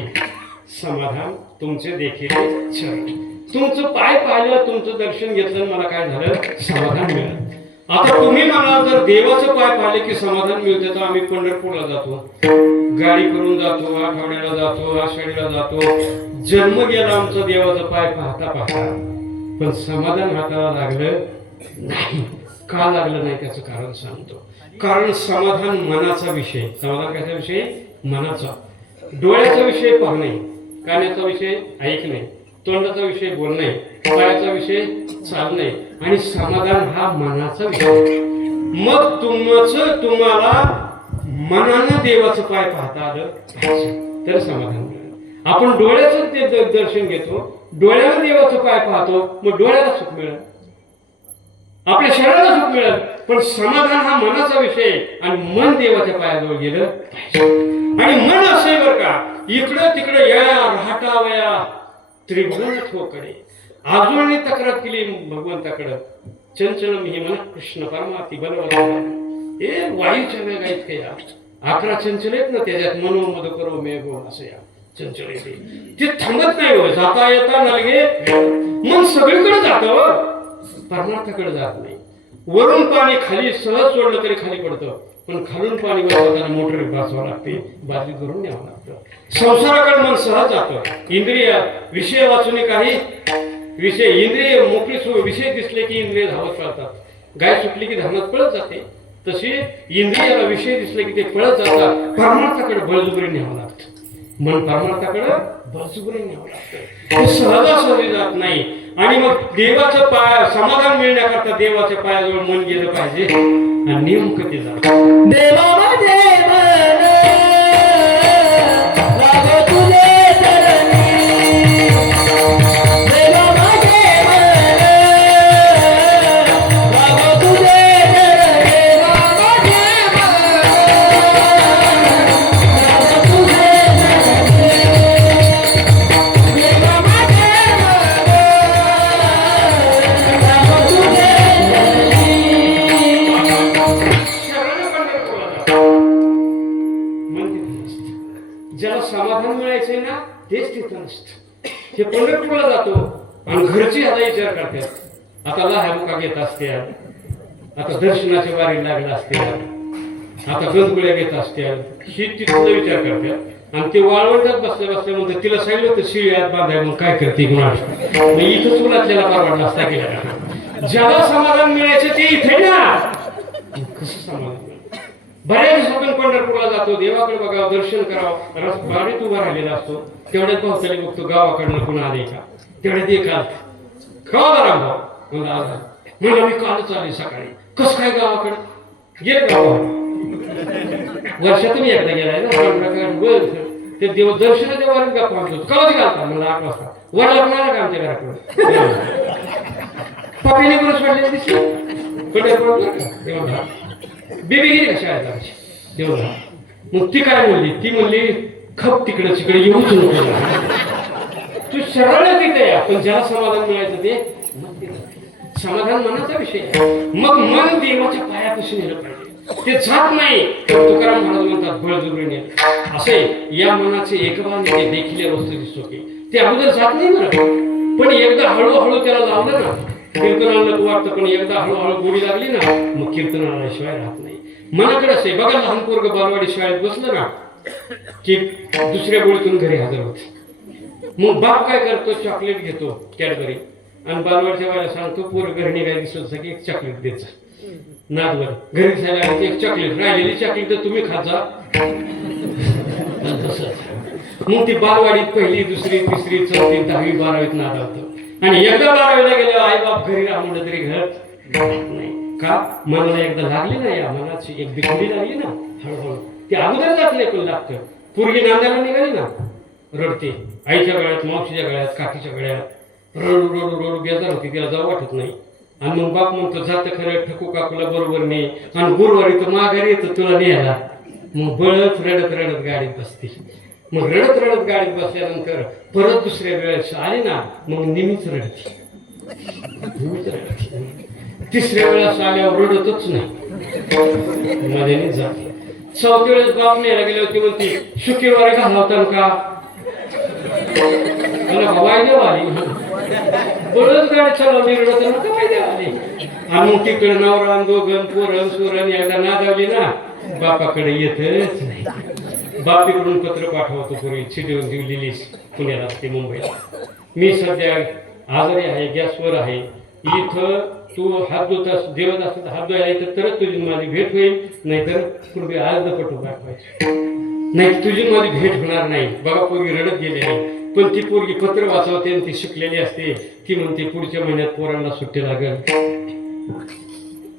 समाधान तुमचे देखील चरण. तुमचं पाय पाहिलं, तुमचं दर्शन घेतलं, मला काय झालं, समाधान मिळालं. आता तुम्ही मला जर देवाचं पाय पाहिले की समाधान मिळतं तर आम्ही पंढरपूरला जातो, गाडी करून जातो, आठवड्याला जातो, आषाढीला जातो. जन्म गेला आमचा देवाचं पाय पाहता पाहता, पण समाधान हाताला लागलं नाही. का लागलं नाही त्याचं कारण सांगतो. कारण समाधान मनाचा विषय. समाधान कसा विषय, मनाचा. डोळ्याचा विषय पाहणे, कानाचा विषय ऐकणे, तोंडाचा विषय बोलणे, पायाचा विषय चालणे आणि समाधान हा मनाचा विषय. मग तुम्हाला मनानं देवाचं पाय पाहता आलं तर समाधान मिळेल. आपण डोळ्याचं ते दर्शन घेतो, डोळ्यानं देवाचं पाय पाहतो, मग डोळ्याला सुख मिळेल, आपल्या शरीराला सुख मिळेल. पण समाधान हा मनाचा विषय आणि मन देवाच्या पायाजवळ गेलं आणि मन असेल बरं का, इकडं तिकडं या राहटावया त्रिभुवन ठोकडे. अर्जुनाने तक्रार केली भगवंताकडं, चंचल मी म्हणा कृष्ण परमाती बलवंत. हे वायूच्या वेगा इतके या 11 चंचल आहेत ना, त्याच्यात मनोमद करो मेघो असे या चंचल ते थांबत नाही हो. जाता येता नलगे मन सगळीकडे जातं, परमार्थाकडे जात नाही. वरून पाणी खाली सहज सोडलं तरी खाली पडतं, पण खालून पाणी वाचवताना मोटर बसवावं लागते, बाजू करून न्यावं लागतं. संसाराकडे मन सहज जातं. इंद्रिय विषय वाचून काही विषय इंद्रिय मोकळी विषय दिसले की इंद्रिय धावत पळतात. गाय सुटली की धावत पळत जाते, तशी इंद्रियाला विषय दिसले की ते पळत जातात. परमार्थाकडे बळजबरी न्यावं लागतं. मन परमार्थाकडं बळजबरीने न्यावं लागतं. ते सहजासहजी जात नाही. आणि मग देवाचं समाधान मिळण्याकरता देवाच्या पायाजवळ मन गेलं पाहिजे आणि नेमकं ते जातं. देवा माझे मन लागो तुझे चरणी. देवा माझे मन लागो तुझे चरणी. देवा माझे मन लागो तुझे चरणी. देवा माझे मन लागो तुझे शरण पंढरपूरला जातो. मन तिथं नसतं. ज्याला समाधान मिळायचंय ना तेच तिथं नसतं. हे पंढरपूरला जातो आणि घरची आता विचार करतात. आता लहामुका घेत असते, आता दर्शनाच्या वारी लागला असते, आता गंधगुळ्या घेत असत्या, ही तिथला विचार करतात. आणि ते वाळवंटात बसल्या बसल्या म्हणतात तिला सांगितलं होतं शिळ्यात बांधाय मग काय करते कुणाला इथं चुलातल्याला परवडला असता केला. ज्याला समाधान मिळायचं ते इथे ना. कसं समाधान मिळालं? बऱ्याच आपण पंढरपूरला जातो, देवाकडे बघावं, दर्शन करावं, गाडीत उभा राहिलेला असतो. तेवढ्यात भावताली बघतो गावाकडनं कुणा आले का, तेवढ्यात एक आल गावाला रामभाऊ म्हणलं आला म्हणलं मी कालच आले सकाळी. कसं काय गावाकडं गेलं गावाकडे वर्षातून एकदा गेलाय ना. ते देव दर्शनाच्या वारीत गप्पा म्हणतो कधी घालता मला 8 वाजता वरला पण आला का आमच्या घराकडे पप्पाने बरंच वाटले दिसले देवधा बेबी गेली का शाळेत आमची देवधा. मग ती काय बोलली, ती म्हणली खप तिकडे तिकडे येऊच नको तू सरळ तिथे या. पण ज्याला समाधान मिळायचं ते मग तिथं समाधान मनाचा विषय आहे. मग मन देवाच्या पायापासून नेलं पाहिजे. ते जात नाही. तुकाराम महाराज म्हणतात बळजबरीने असे या मनाचे एकभाग ते देखील वस्तू दिसतो की ते अगोदर जात नाही बरं. पण एकदा हळूहळू त्याला लावलं ना कीर्तनाला वाटतं. पण एकदा हळूहळू गोडी लागली ना मग कीर्तनाला शिवाय राहत नाही. मनाकडे असे बघा लहान पोरग बालवाडी शाळेत बसलं ना की दुसऱ्या गोळीतून घरी हजर होते. मग बाप काय करतो चॉकलेट घेतो कॅडबरी आणि बालवाडीच्या वेळेला सांगतो पोर घरी निघायला दिसलं की एक चॉकलेट द्यायचं. नादवर घरी जायला एक चॉकलेट राहिलेली चॉकलेट तर तुम्ही खात जा. मग ती बालवाडीत पहिली दुसरी तिसरी चौथी 10वी 12वीत नादावतो. आणि एकदा 12वीला गेल्यावर आई बाप घरी राहा म्हणलं तरी घर नाही का. मनाला एकदा लागली ना या मनाची एक बिखडी लागली ना हळूहळू ते अगोदर जात नाही पण लागतं. पूर्वी नांदायला निघाली ना रडते आईच्या गळ्यात मावशीच्या गळ्यात काकीच्या गळ्यात रडू रडू रडू बेजार होती तिला जाऊ वाटत नाही. आणि मग बाप म्हणतो जातं खरं ठकू काकूला बरोबर नाही आणि गुरुवारी तर माघारी येतं तुला न्यायला. मग बळत रडत रडत गाडीत बसते. मग रडत रडत गाडीत बसल्यानंतर परत दुसऱ्या वेळेस आली ना मग नेहमीच रडते. तिसऱ्या वेळेस आल्यावर रडतच नाही मध्ये जाते. चौथ्या वेळेस बाप न्यायला गेले होते म्हणते शुक्रवारी घालवतात का वाली बरंच गाडी चालवली रडत नका माहिती आली. आणि मग तिकडे नवरा दोघं पोरण सोरण एकदा नादावली ना बापाकडे येतच नाही. बाप तिकडून पत्र पाठवतो पूर्वी चिठी दिलेली पुण्याला असते मुंबईला. मी सध्या आजारी आहे गॅसवर आहे इथं तू हात धुतास देवत असत हात धुवायला इथं तरच तुझी माझी भेट होईल नाहीतर पूर्वी आज पटू पाठवायचं नाही तुझी माझी भेट होणार नाही. बघा पूर्वी रडत गेले नाही पण ती पोरगी पत्र वाचवते आणि ती शिकलेली असते. ती म्हणते पुढच्या महिन्यात पोरांना सुट्टी लागेल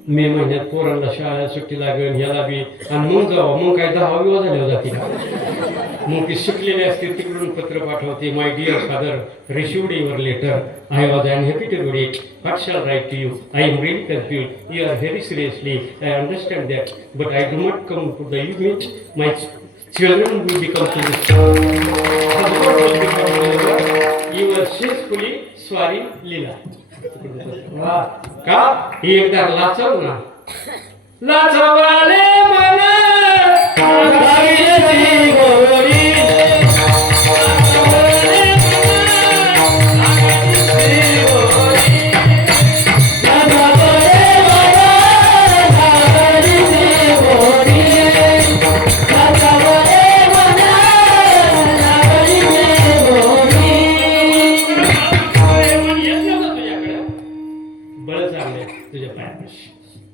मे महिन्यात पोरांना शाळेला सुट्टी लागेल याला बी आणि मग जावं मग काय 10 विवाह झाल्यावर जाते का. मग ती शिकलेली असते तिकडून पत्र पाठवते. My dear father received your letter I was unhappy to read it what shall write to you I am really confuse you are very seriously I understand that but I do not come to the you meet my children will become to this you are sincerely sorry Leela. का ही एकदा लाचव ना लाचवाले मला लागली गोडी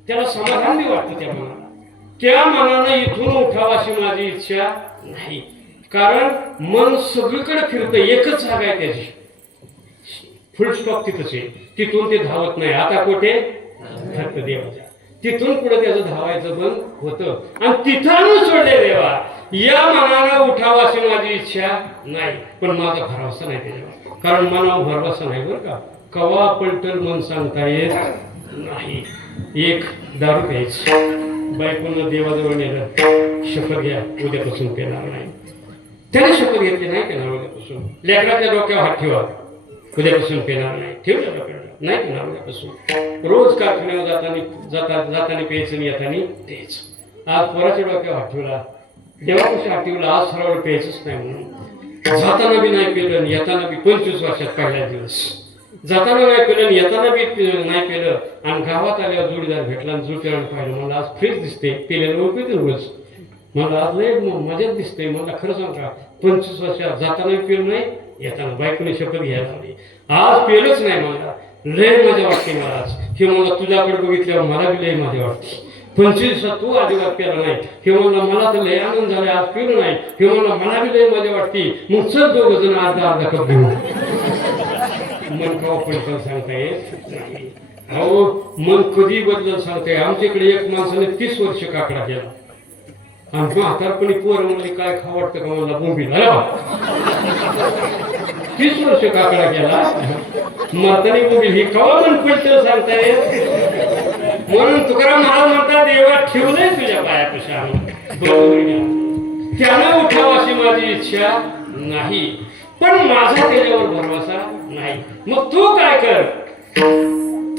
त्याला समाधान बी वाटतं त्या मनाला. त्या मनानं इथून उठावं अशी माझी इच्छा नाही. कारण मन सगळीकडे फिरतं, एकच जागा आहे त्याची, फुल स्टॉप तिथंच आहे, तिथून ते धावत नाही. आता कुठे फक्त देवाच्या, तिथून पुढे त्याचं धावायचं बंद होतं आणि तिथं आणून सोडले देवा. या मनाला उठावा अशी माझी इच्छा नाही, पण माझा भरवसा नाही त्याच्यावर, कारण मनावर भरवसा नाही बरं का. कवा पलटल मन सांगता येत नाही. एक दारू प्यायची, बायकोनं देवाजवळ नेलं, शपथ घ्या उद्यापासून पेणार नाही. त्याने शपथ घेतली, नाही पेणार उद्यापासून. लेकराच्या डोक्यावर हात ठेवा, उद्यापासून पेणार नाही. ठेवलं डोक्याला, नाही पेणार उद्यापासून. रोज कारखान्यावर जाताना प्यायचं आणि येताना तेच. आज पोराच्या डोक्यावर हात ठेवला, देवापाशी हात ठेवला, आज सरळ प्यायचंच नाही म्हणून. जाताना बी नाही पेलं आणि येताना बी 25 वर्षात पहिला दिवस. जाताना नाही पेलं आणि येताना बी नाही पेलं. आणि गावात आल्यावर जोडीदार भेटला आणि जोडीदारानं पाहिलं, मला आज फ्रेश दिसते, पेल्यानं पिते रोज, मला आज लय मजाच दिसते. मला खरं सांग का, 25 वर्षात जाताना पेलं नाही, येताना बायकोने शपथ घ्यायला लावली, आज पेलंच नाही, मला लय मजा वाटते. मला आज हे मला तुझ्याकडे बघितल्यावर मला बी लय मजा वाटते. 25 दिवसात तू अजिबात पेला नाही, हे म्हणलं मला तर लय आनंद झाला, आज पेलो नाही, हे म्हणलं मला बी लय मजा वाटते. मग चल दोघं जण अर्धा कप घेऊ. मन कवा पण सांगता येत नाही. अहो मन कधी बदलत सांगताय. आमच्याकडे एक माणसाने 30 वर्ष काकडा केला आणि म्हातारपणी पोरं म्हणले काय खावं वाटतं का, मला बोंबी झाला. 30 वर्ष काकडा केला, म्हातारी बोंबी ही कवा पण पडतं सांगता येत. म्हणून तुकाराम महाराज म्हणतात, देवा ठेवलंय तुझ्या पायापाशी आम्ही, त्यानं उठावं अशी माझी इच्छा नाही, पण माझा त्याच्यावर भरवसा नाही. मग तू काय कर,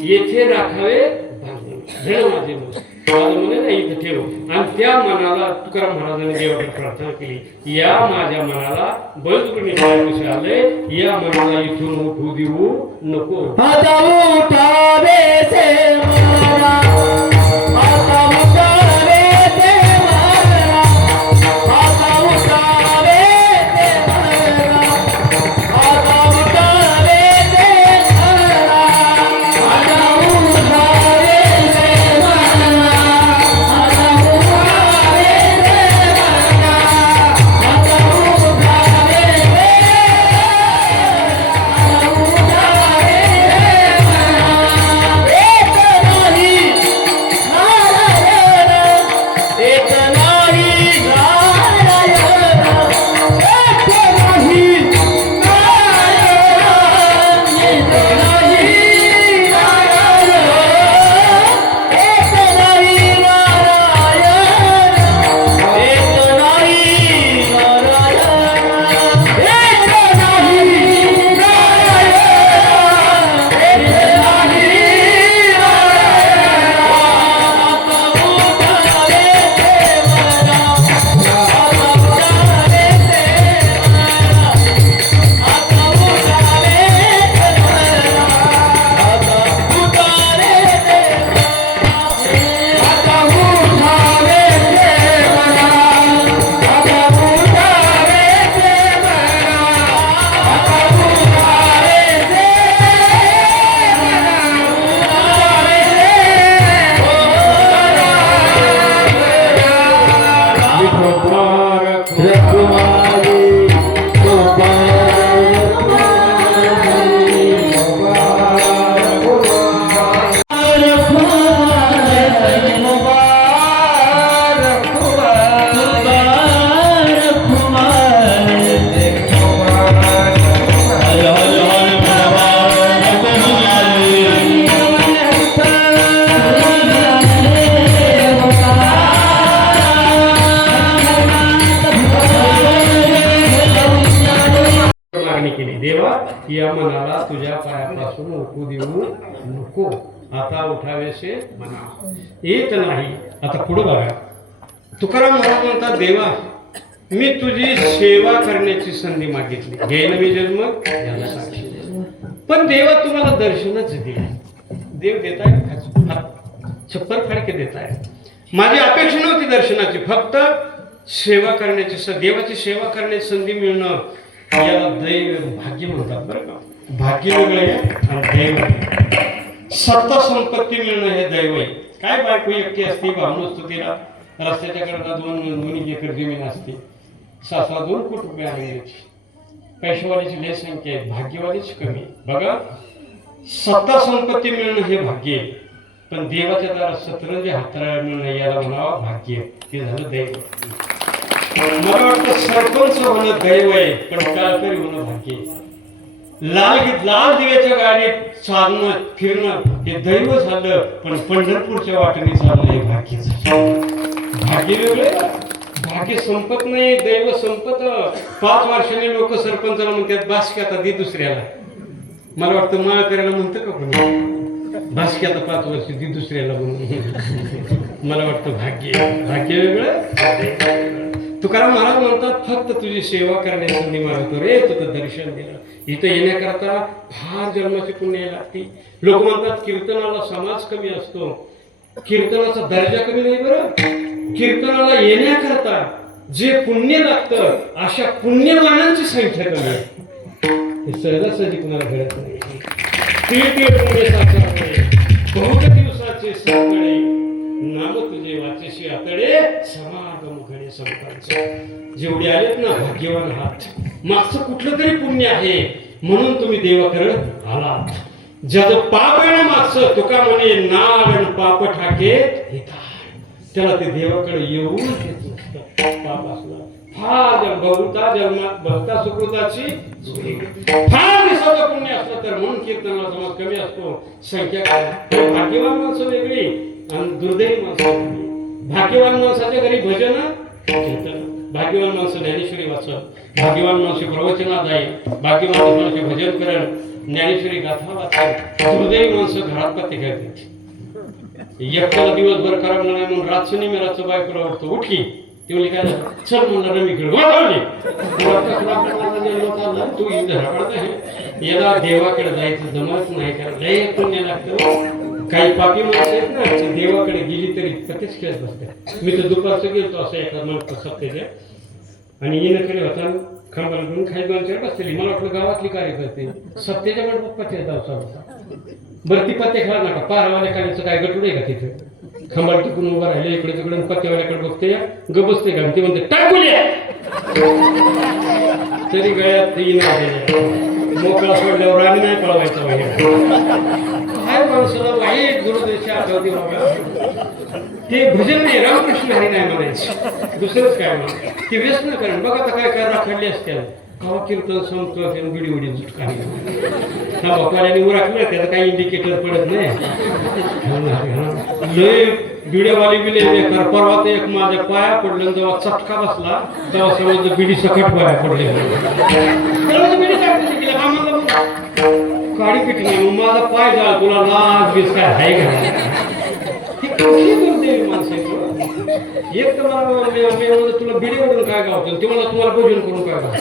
येथे राखावे माझे माझं म्हणे नाही इथं ठेव. आणि त्या मनाला तुकाराम महाराजांनी देवाकडे प्रार्थना केली, या माझ्या मनाला बळजबरीने पायापाशी आले, या मनाला इथून उठू देऊ नको. आता उठावे से मला, आता उठावे से मला, आता उठावे से मला, आता उठावे से मला, आता उठावे से मला, आता उठावे से मला, आता उठावे से, देवा या मनाला तुझ्या पायापासून उठू देऊ नको, आता उठावेसे म्हणा येत नाही. आता पुढे बघा, तुकाराम महाराज म्हणतात, देवा मी तुझी सेवा करण्याची संधी मागितली, घ्यायला मी जन्म याला साक्षी, पण देवा तुम्हाला दर्शनच दिले. देव देताय, छप्पर फडके देताय. माझी अपेक्षा नव्हती दर्शनाची, फक्त सेवा करण्याची, देवाची सेवा करण्याची संधी मिळणं याला दैव भाग्य म्हणतात बरं का. भाग्य वेगळं आहे आणि दैव, सत्ता संपत्ती मिळणं हे दैव आहे. काय बायको एकटी असते, भावनो असतो, तिला रस्त्याच्या कडला 2 एकर जमीन असते, सासरा 2 कुटुंबे आली होती. पैशवालीची लय संख्या आहे, भाग्यवालीच कमी. बघा, सत्ता संपत्ती मिळणं हे भाग्य आहे, पण देवाच्या दारात सतरंजी हाताळायला मिळणं याला म्हणावं भाग्य. ते झालं दैव. मला वाटतं सरपंच होणं दैव आहे, पण काळकरी होणं भाग्य आहे. लाल दिव्याच्या गाडीत चालणं फिरणं हे दैव झालं, पण पंढरपूरच्या वाटेने चालणं हे भाग्य झालं. भाग्य वेगळं, भाग्य संपत नाही, दैव संपत. 5 वर्षांनी लोक सरपंचाला म्हणतात बास की आता दे दुसऱ्याला. मला वाटतं माळ करायला म्हणतं का कोणी बास की आता 5 वर्ष दे दुसऱ्याला म्हणून. मला वाटतं भाग्य वेगळं. तुकाराम महाराज म्हणतात फक्त तुझी सेवा करण्याची संधी मागतो रे, तुझं दर्शन दिलं. इथं येण्याकरता फार जन्माची पुण्य लागते. लोक म्हणतात कीर्तनाला समाज कमी असतो, कीर्तनाचा दर्जा कमी नाही. बरं, कीर्तनाला येण्याकरता जे पुण्य लागतं अशा पुण्यवानांची संख्या कमी आहे. हे सहजासहजी कुणाला घडत नाही. पुण्य साकारले बहुत दिवसाचे साकडे, नाम तुझे वाचेशी आतडे, समागम घडे संतांचे. जेवढे आलेत ना भाग्यवान आहात. मागचं कुठलं तरी पुण्य आहे म्हणून तुम्ही देवाकडे आलात. ज्याचं पाप आहे ना मागचं, तुका म्हणे नाड पाप ठाके त्याला ते देवाकडे येऊन घेत नसतं. पाप असलं फार भक्ता सुकृताची फार दिवसाचं पुण्य असलं तर म्हणून कीर्तनाला समाज कमी असतो. संख्या काय, भाग्यवान माणसं वेगळी आणि दुर्दैवी माणसं वेगळी. भाग्यवान माणसाच्या घरी भजन कीर्तन, भाग्यवान माणसं ज्ञानेश्वरी वाचत, भाग्यवान माणसे प्रवचनात जाईल, भाग्यवान माणसे भजन करण, ज्ञानेश्वरी गाथा वाचत. दुर्दैवी माणसं घरात पत्ते खेळतात. एकट्याला दिवसभर करावं नाही म्हणून रातचं मेराचं बायकोला वाटतं उठली. ती म्हणली काय झालं, चल म्हणलं रमी खेळ वाजवली. तू इथं रडत आहे. याला देवाकडे जायचं जमत नाही, कारण लय पुण्य लागतं. काही पापी माणसं आहेत ना, देवाकडे गेली तरी पत्तेच खेळत बसतात. मी तर दुपारचं गेलतो असं एका म्हणतो सप्त्याच्या, आणि येणं होता खांबाला घेऊन खाली 2-4 बसलेली. मला वाटलं गावातली कार्यकर्ते सप्त्याच्या मंडपात पत्ते जाऊ. बरं ती पत्ते खेळा नका, पारवाल्या कालीचं काय गटूड आहे का तिथं. खांबाला टिकून उभं राहिले, इकडे तिकडे पत्तेवाल्याकडे बघते, ग बसते का, ते म्हणते टाकूया. तरी गळ्यात ती नाही मोकळा सोडल्यावर राणी नाही पळवायचा बाहेर. काय माणसाला वाईट गुरुदेशा आठवते बाबा. ते भजन नाही, रामकृष्ण हरी नाही म्हणायचं, दुसरंच काय म्हणा. ते व्यसन करण. बघा आता काय काय राखडले असते कवा कीर्तन संपतं बिडी उडी जुटका हा बापाने उराखलं, त्याचं काही इंडिकेटर पडत नाही. लय बिड्यावाली बिले कर. परवा ते एक माझ्या पाया पडलं, जेव्हा चटका बसला तेव्हा समजलं बिडी सकट पाया पडले. बिडी टाकली काडी पिटी नाही, माझा पाय झाला, तुला लाज बीस काय आहे का. माणसं एक तर मला तुला बिडी ओढून काय गावतं, ते मला तुम्हाला भोजन करून काय गावतं.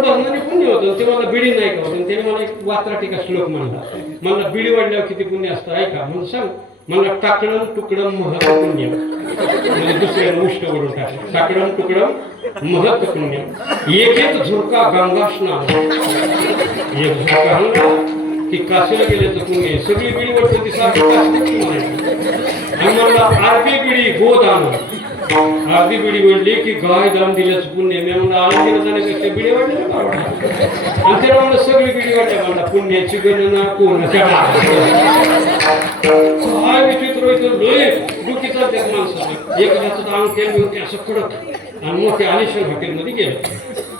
बसणारे पुण्य होतं, ते मला बिडी नाही गावतं. त्याने मला एक वात्राटिका श्लोक म्हणला. मला बिडी वाढल्यावर किती पुण्य असतं ऐका म्हणून सांग. मला टाकडम तुकडम महत्व पुण्य, म्हणजे दुसऱ्याला उष्ट वरून टाकलं. टाकडम तुकडम महत्व पुण्य, एक एक झुरका गंगा स्नान. एक झुरका हंगा की काशीला गेले तर पुण्य. सगळी बिडी वाटते ती सारखी काशी म्हणायची. आणि मला अर्धी बिडी गोद आणून, अर्धी बिडी म्हणली की गाय दान दिल्याचं पुण्य. मी म्हणलं आरोग्याला जाण्यापेक्षा बिडी वाटली ना का. आणि त्याला म्हणलं सगळी बिडी वाटल्या. म्हणला पुण्याची गणना कोणाच्या काय विचित्र होतं. लोय डुकीचा त्यात माणसाला एक ह्याचं अंग तेल होते असं कडक. आणि मोठ्या आलिशान हॉटेलमध्ये गेलं.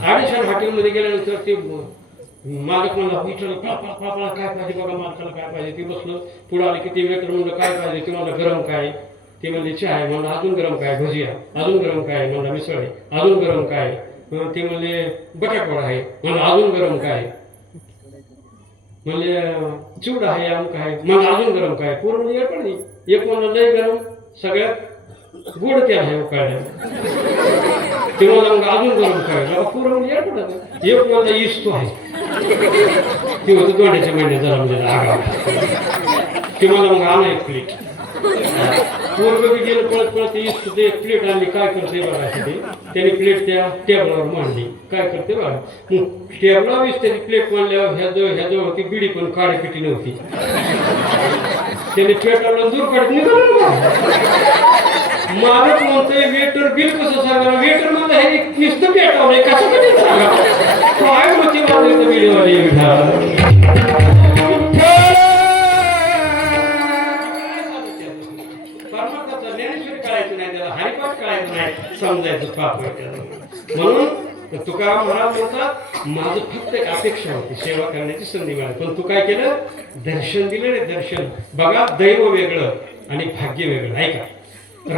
आलिशान हॉटेलमध्ये गेल्यानंतर ते मालक म्हणला विचारलं काय पाहिजे बघा, मालकाला काय पाहिजे. ते बसलं पुढे आले की ते वेटर म्हणलं काय पाहिजे. ते मला गरम काय, ते म्हणले चहा आहे. म्हणलं अजून गरम काय, भजिया अजून गरम काय, म्हणला मिसळ आहे अजून गरम काय. ते म्हणले बटाटवडा आहे. म्हणलं अजून गरम काय. म्हणले चिवडा आहे अमुक आहे. मला अजून गरम काय. पूर्ण म्हणजे पण नाही. एक म्हणलं लय गरम सगळ्यात गोड तेल आहे उकाळल्या. ते मला मग अजून गरम काय. पूर्ण म्हणजे पडत. एक मला इस्तो आहे, ते होतं दोंड्याच्या महिन्यात जरा म्हणजे आगाव. ते मला मग आणा एक प्लेट. पोरग बी गेलं पळत पळत इष्ट ते प्लेट आणली काय करते बघा ते त्याने प्लेट त्या टेबलावर मांडली काय करते बघा टेबलावीस त्याची प्लेट मांडल्यावर ह्याजवळ होती बिडी पण काळी पिटी नव्हती त्याने पेटावला दूर काढत निघाला मालक म्हणतोय वेटर बिल कसं सांगा वेटर म्हणलं हे नुसतं पेटावलंय कसं कधी सांगा काय होती माझं बिडीवाली ज्ञानेश्वरी कळायचं नाही त्याला हरिपाठ कळायचं नाही समजायचं पाप म्हणून तुकाराम महाराज म्हणतात माझं फक्त एक अपेक्षा होती सेवा करण्याची संधी मिळाली पण तू काय केलं दर्शन दिलं रे दर्शन बघा दैव वेगळं आणि भाग्य वेगळं ऐका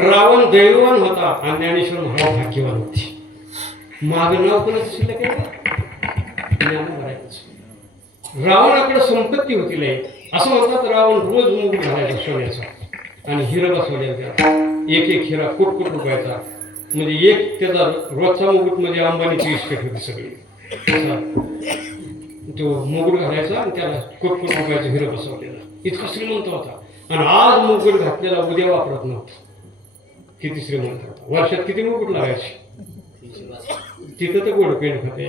रावण दैववान होता आणि ज्ञानेश्वर महाराज भाग्यवान होते माग नाव कोणाचं शिल्लक आहे ज्ञानोबराचं रावणाकडे संपत्ती होती लय असं म्हणतात रावण रोज मुकुट घालायचा सोन्याचा आणि हिरा बसवल्याचा एक एक हिरा कोट रुपयाचा म्हणजे एक त्याचा रोजचा मुकुट म्हणजे अंबानीची इस्टेट होती सगळी तो मुकुट घालायचा आणि त्याला कोट रुपयाचा हिरा बसवलेला इतका श्रीमंत होता आणि आज मुकुट घातलेला उद्या वापरत नव्हता किती श्रीमंत होता वर्षात किती मुकुट लागायचे तिथं तर गोड पेंट खाते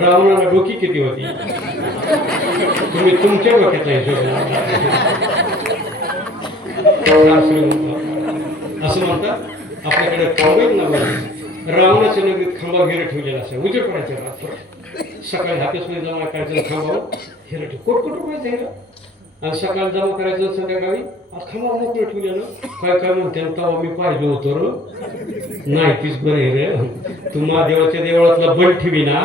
रावणाला डोकी किती होती तुम्ही तुमच्या डोक्यातला हिशोब असं म्हणतात आपल्याकडे खांब ना रावणाच्या नगरीत खांबा हिरे ठेवलेला असा उजेड पडायचा रात्र सकाळी हापेसमध्ये जमा करायचं खांबावर हिरे ठेव कोट रुपयाचं हिरा आणि सकाळी जमा करायचं संध्याकाळी खांबा मोकळं ठेवलेलं काय काय म्हणते तेव्हा मी पाहिजे होतो र नाही तीच बरं हे रे तू महादेवाच्या देवळातला बल ठेवी ना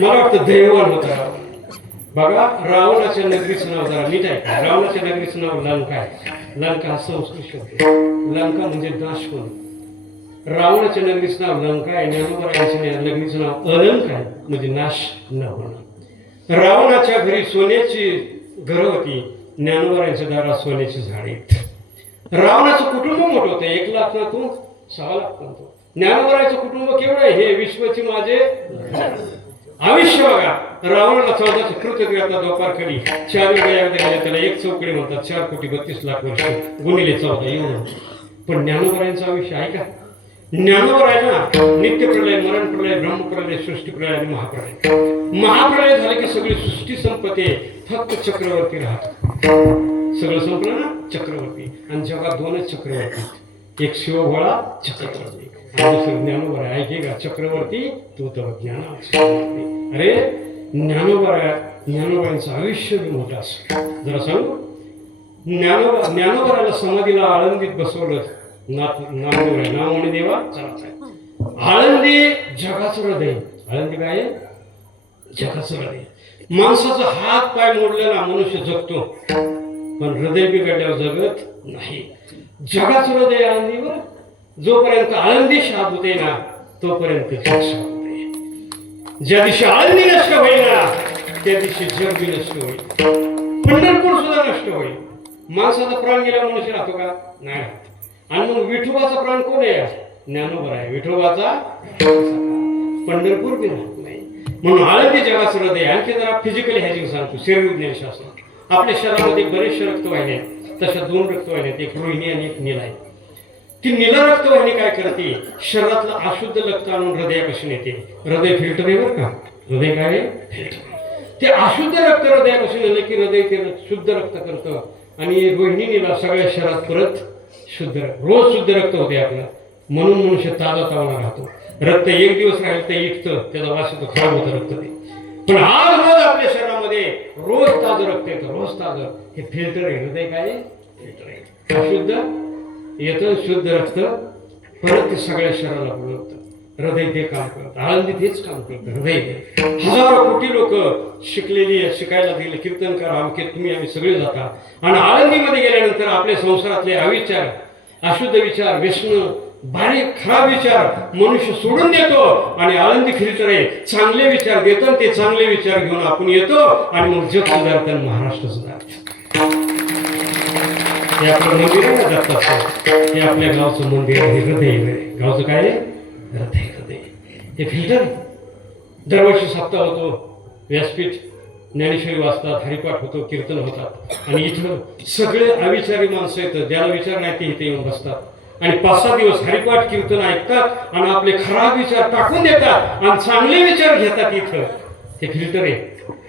मला वाटतं दैवान होता बघा रावणाच्या नगरीचं नाव जरा नीट आहे रावणाच्या नगरीचं नाव लंका आहे लंका हा संस्कृत शब्द लंका म्हणजे नाश होणे रावणाच्या नगरीचं नाव लंका आहे ज्ञानोबरायांच्या नगरीचं नाव अलंका आहे म्हणजे नाश न होणं रावणाच्या घरी सोन्याची घरं होती ज्ञानोबरायांच्या दारात सोन्याची झाडे रावणाचं कुटुंब मोठं होतं 1 लाख ना तू 6 लाख म्हणतो ज्ञानोबरायांचं कुटुंब केवढं आहे हे विश्वाचे माझे आयुष्य बघा रावणाला 14 कृतज्ञता दोपारखडी 4 वेळा गेल्या त्याला एक चौकडी म्हणतात 4,32,00,000 वर्ष गुणिले 14 एवढं पण ज्ञानोबरायांचं आयुष्य आहे का ज्ञानोबरायांना नित्य प्रलय मरण प्रलय ब्रह्मप्रलय सृष्टी प्रलय आणि महाप्रलय झाले की सगळी सृष्टी संपते फक्त चक्रवर्ती राहत सगळं संपलं ना चक्रवर्ती आणि जगात 2च चक्रवर्ती एक शिवभोळा चक्रवर्ती दुसरं ज्ञानोबा ऐके का चक्रवर्ती तो तर ज्ञान अरे ज्ञानोबाचं आयुष्य बी मोठं असं जरा सांगू ज्ञानोबाला समाधीला आळंदीत बसवलं नाव आणि देवा चला आळंदी जगाचं हृदय आळंदी काय जगाचं हृदय माणसाचा हात पाय मोडलेला मनुष्य जगतो पण हृदय बिघडल्यावर जगत नाही जगाचं हृदय आळंदीवर जोपर्यंत आळंदी शांत होते ना तोपर्यंत जग शांत होते ज्या दिवशी आळंदी नष्ट होईल ना त्या दिवशी जग बी नष्ट होईल पंढरपूर सुद्धा नष्ट होईल माणसाचा प्राण गेला मनुष्य राहतो का नाही आणि मग विठोबाचा प्राण कोण आहे ज्ञानोबा आहे विठोबाचा पंढरपूर बी राहत नाही म्हणून आळंदी जगाचं हृदय आणखी जरा फिजिकली हॅजिंग सांगतो शरीरविज्ञान शास्त्र आपल्या शरीरामध्ये बरेचसे रक्तवाहिन्या आहेत तशा 2 रक्तवाहिन्या आहेत एक रोहिणी आणि एक नील आहे ती नील रक्तवाहिनी काय करते शरीरातलं अशुद्ध रक्त आणून हृदयापासून येते हृदय फिल्टर आहे बरं का हृदय काय आहे फिल्टर ते अशुद्ध रक्त हृदयापासून आलं की हृदय ते शुद्ध रक्त करतं आणि रोहिणी नीला सगळ्या शरीरात परत शुद्ध रोज शुद्ध रक्त होते आपलं म्हणून मनुष्य ताजा तावना राहतो रक्त एक दिवस राहील तर इकतं त्याचा वास येतो खराब होतं रक्त ते पण आज रोज आपल्या शरीरामध्ये रोज ताजं रक्त येतं रोज ताजं हे फिल्टर आहे हृदय काय फिल्टर आहे अशुद्ध येतं शुद्ध रक्त परत ते सगळ्या शरीराला बोलवतं हृदय ते काम करतं आळंदी तेच काम करतं हृदय हजारो कोटी लोक शिकलेली शिकायला गेले कीर्तनकार अमके तुम्ही आम्ही सगळे जाता आणि आळंदीमध्ये गेल्यानंतर आपल्या संसारातले अविचार अशुद्ध विचार व्यसन बारीक खराब विचार मनुष्य सोडून देतो आणि आळंदी फिल्टर आहे चांगले विचार देतो ते चांगले विचार घेऊन आपण येतो आणि मग जग सुधारतं महाराष्ट्र सुधारतं हे आपलं मंदिर आहे ना दत्ताचं हे आपल्या गावचं मंदिर आहे हृदय गावचं काय आहे हृदय हे फिल्टर दरवर्षी सप्ताह होतो व्यासपीठ ज्ञानेश्वरी वाचतात, हरिपाठ होतो, कीर्तन होतात आणि इथं सगळे अविचारी माणसं येतात, ज्याला विचार नाही ते इथे येऊन बसतात आणि 5-6 दिवस हरिपाठ कीर्तन ऐकतात आणि आपले खराब विचार टाकून देतात आणि चांगले विचार घेतात. इथं हे फिल्टर आहे,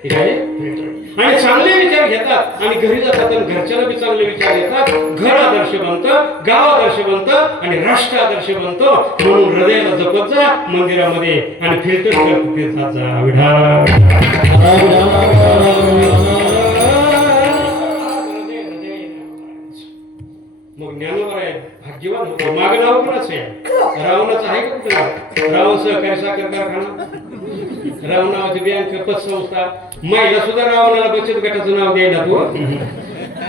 हे काय फिल्टर, आणि चांगले विचार घेतात आणि घरी जातात आणि घरच्याला बी चांगले विचार येतात. घर आदर्श बनतं, गाव आदर्श बनतं आणि राष्ट्र आदर्श बनतं. म्हणून हृदयाला जपत जा मंदिरामध्ये आणि फिल्टर करत ते जात जा. मग ज्ञानोबा आहे भाग्यवान होतो. मागं नाव कोणाचं आहे? रावणाचं आहे का कुठं? रावण सहकारी साखर कारखाना, राव नावाची बँक, पतसंस्था, महिला सुद्धा रावणाला बचत गटाचं नाव द्यायला तो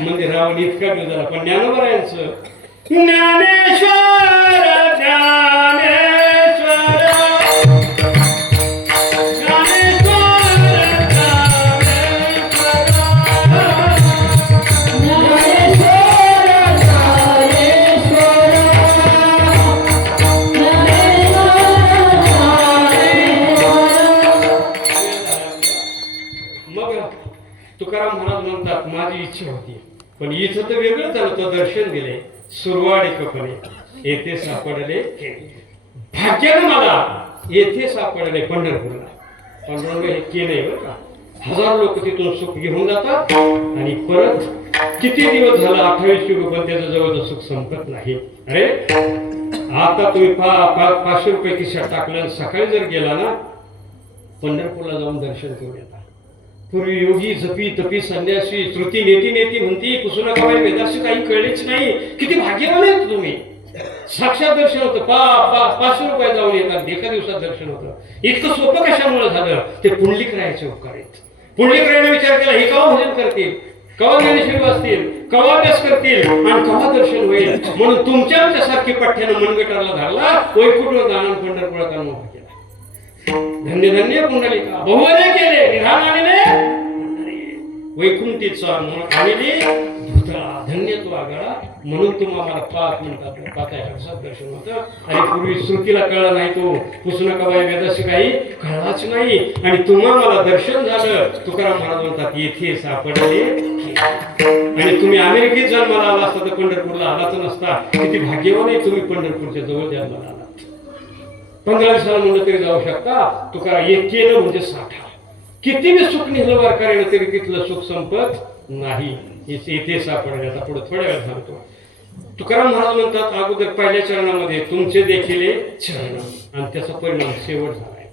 म्हणजे रावण इतका झाला. पण ज्ञानोबा यांचं ज्ञानेश्वर तुकाराम महाराज म्हणतात माझी इच्छा होती पण इथं तर वेगळं झालं. तो दर्शन दिले सुरवाडीकपणे, येथे सापडले भाग्यानं मला येथे सापडले पंढरपूरला. पंढरपूर हे के नाही बरं का. 1000 लोक तिथून सुख घेऊन जातात आणि परत किती दिवस झाला 28 युग पण त्याचं जवळचं सुख संपत नाही. अरे आता तुम्ही 500 रुपये खिशात टाकलं, सकाळी जर गेला ना पंढरपूरला जाऊन दर्शन करून येतात. पूर्वी योगी जपी तपी संन्यासी श्रुती नेती म्हणती पुसू नका बाई, वेदाशी काही कळलेच नाही. किती भाग्यवान आहेत तुम्ही. साक्षात दर्शन होतं. 500 रुपये जाऊन येतात, एका दिवसात दर्शन होतं. इतकं सोपं कशामुळे झालं? ते पुंडलिक रायाचे उपकार आहेत. पुंडलिक रायाने विचार केला, हे केव्हा भजन करतील, केव्हा ज्ञानेश्वरी वाचतील, केव्हा अभ्यास करतील आणि केव्हा दर्शन होईल. म्हणून तुमच्या आमच्यासारखी पठ्ठ्यानं मनगटाला धरला, वैकुंठ दानन पंढरपुरात मोठा केला. धन्य धन्य पुंडलिका बहुवने केले, निधान आलेले वैकुंठीचा आलेले धुतळा, धन्य तो आगळा. म्हणून तुम्हाला 5 मिनिटात 5 दर्शन होतं. आणि पूर्वी श्रुतीला कळला नाही, तो पुसणं कवाय वेदाशी काही कळलाच नाही आणि तुम्हाला मला दर्शन झालं. तुकाराम महाराज म्हणतात येथे सापडले. आणि तुम्ही अमेरिकेत जन्माला आला असता तर पंढरपूरला आलाच नसता. किती भाग्यवान आहे तुम्ही, पंढरपूरच्या जवळ जन्माला आलात. 15 दिवसाला म्हणलं तरी जाऊ शकता. तुकाराम एक केलं म्हणजे 60. किती बी सुख निघलं वारकऱ्यानं तरी तिथलं सुख संपत नाही. इथे सापडले. आता पुढे थोड्या वेळ सांगतो. तुकाराम महाराज म्हणतात अगोदर पहिल्या चरणामध्ये तुमचे देखील चरण आणि त्याचा परिणाम शेवट झालाय.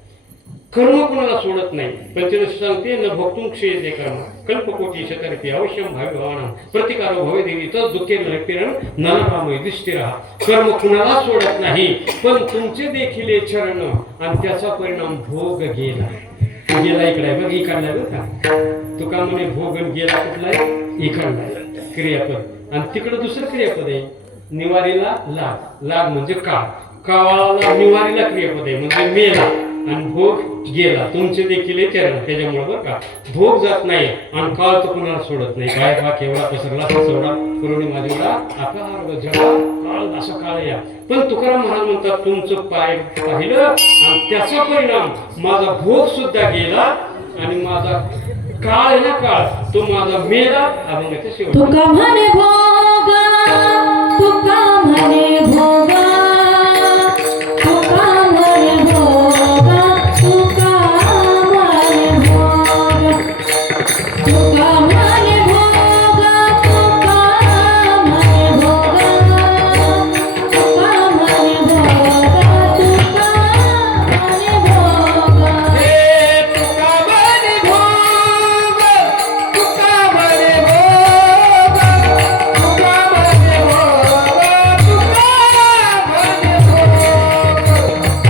कर्म कोणाला सोडत नाही. पंचदशी सांगते न भक्तुं क्षयते कर्म कल्पकोटी शतरिती अवश्यम भावी भावना प्रतिकारो भवे देवी तर दुःखे नरकिरण नररामय दिष्टिरा. कर्म कुणाला सोडत नाही पण तुमचे देखील चरण आणि त्याचा परिणाम भोग गेला. गेला इकडे बघ, इकडला बघ का. तुका म्हणे भोगन गेला कुठलाय, इकडला क्रियापद आणि तिकडं दुसरं क्रियापद आहे. निवारीला लाग, लाग म्हणजे काळ, काळाला निवारीला क्रियापद आहे म्हणजे मेला आणि भोग गेला. तुमचे देखील चरण त्याच्यामुळे बरं का भोग जात नाही आणि काळ तर कुणाला सोडत नाही. काय बा केवढा पसरला सोडा करुणी माझेवढा आकार जगा काळ असा काळ या. पण तुकाराम महाराज म्हणतात तुमचं पाय पाहिलं आणि त्याचा परिणाम माझा भोग सुद्धा गेला आणि माझा काळ आहे ना काळ तो माझा मेला अभंगाच्या शेवट. तुका म्हणे भोगा, तुका म्हणे भोगा, तुका म्हणे भोगा, तुका म्हणे भोगा, तुका म्हणे भोगा, तुका म्हणे भोगा, तुका म्हणे भोगा, तुका म्हणे भोगा. हे तुका म्हणे भोग, तुका म्हणे भोग, तुका म्हणे भोग, तुका म्हणे भोग,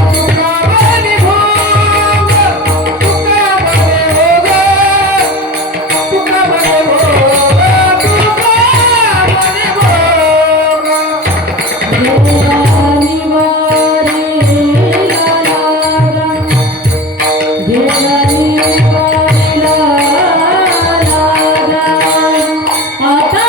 तुका म्हणे भोग, तुका म्हणे भोग, तुका म्हणे भोग, तुका म्हणे भोग. आता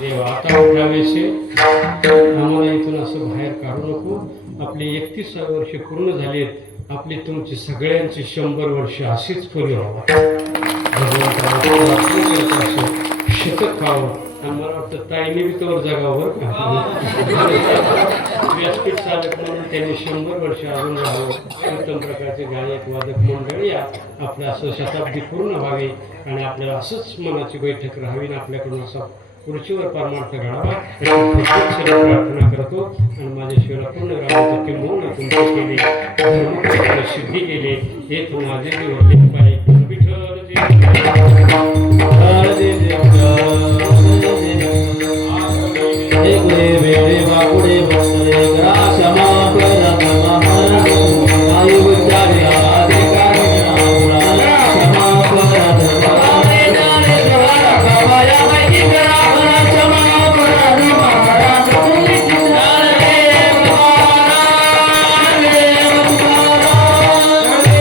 देवा आता उठावेसे आम्हाला इथून असं बाहेर काढू नको. आपली 31 वर्ष पूर्ण झालीत. आपली तुमची सगळ्यांची 100 वर्ष अशीच पुरी व्हावं. भगवंताला शतक खावं. आम्हाला वाटतं ताईने बी तोवर जगावर व्यासपीठ चालक म्हणून त्यांनी 100 वर्ष अजून राहावं. उत्तम प्रकारचे गायक वादक मंडळी आपलं असं शताब्दी पूर्ण व्हावी आणि आपल्याला असंच मनाची बैठक राहावी आणि आपल्याकडून असा खुर्चीवर परमार्थ घडावा याची प्रार्थना करतो. आणि माझ्या शिवाला पूर्ण गावाचं किंबहुना तुमची केली धर्मपूर्ण सिद्धी केली. हे माझे जीवन पाय विठ्ठल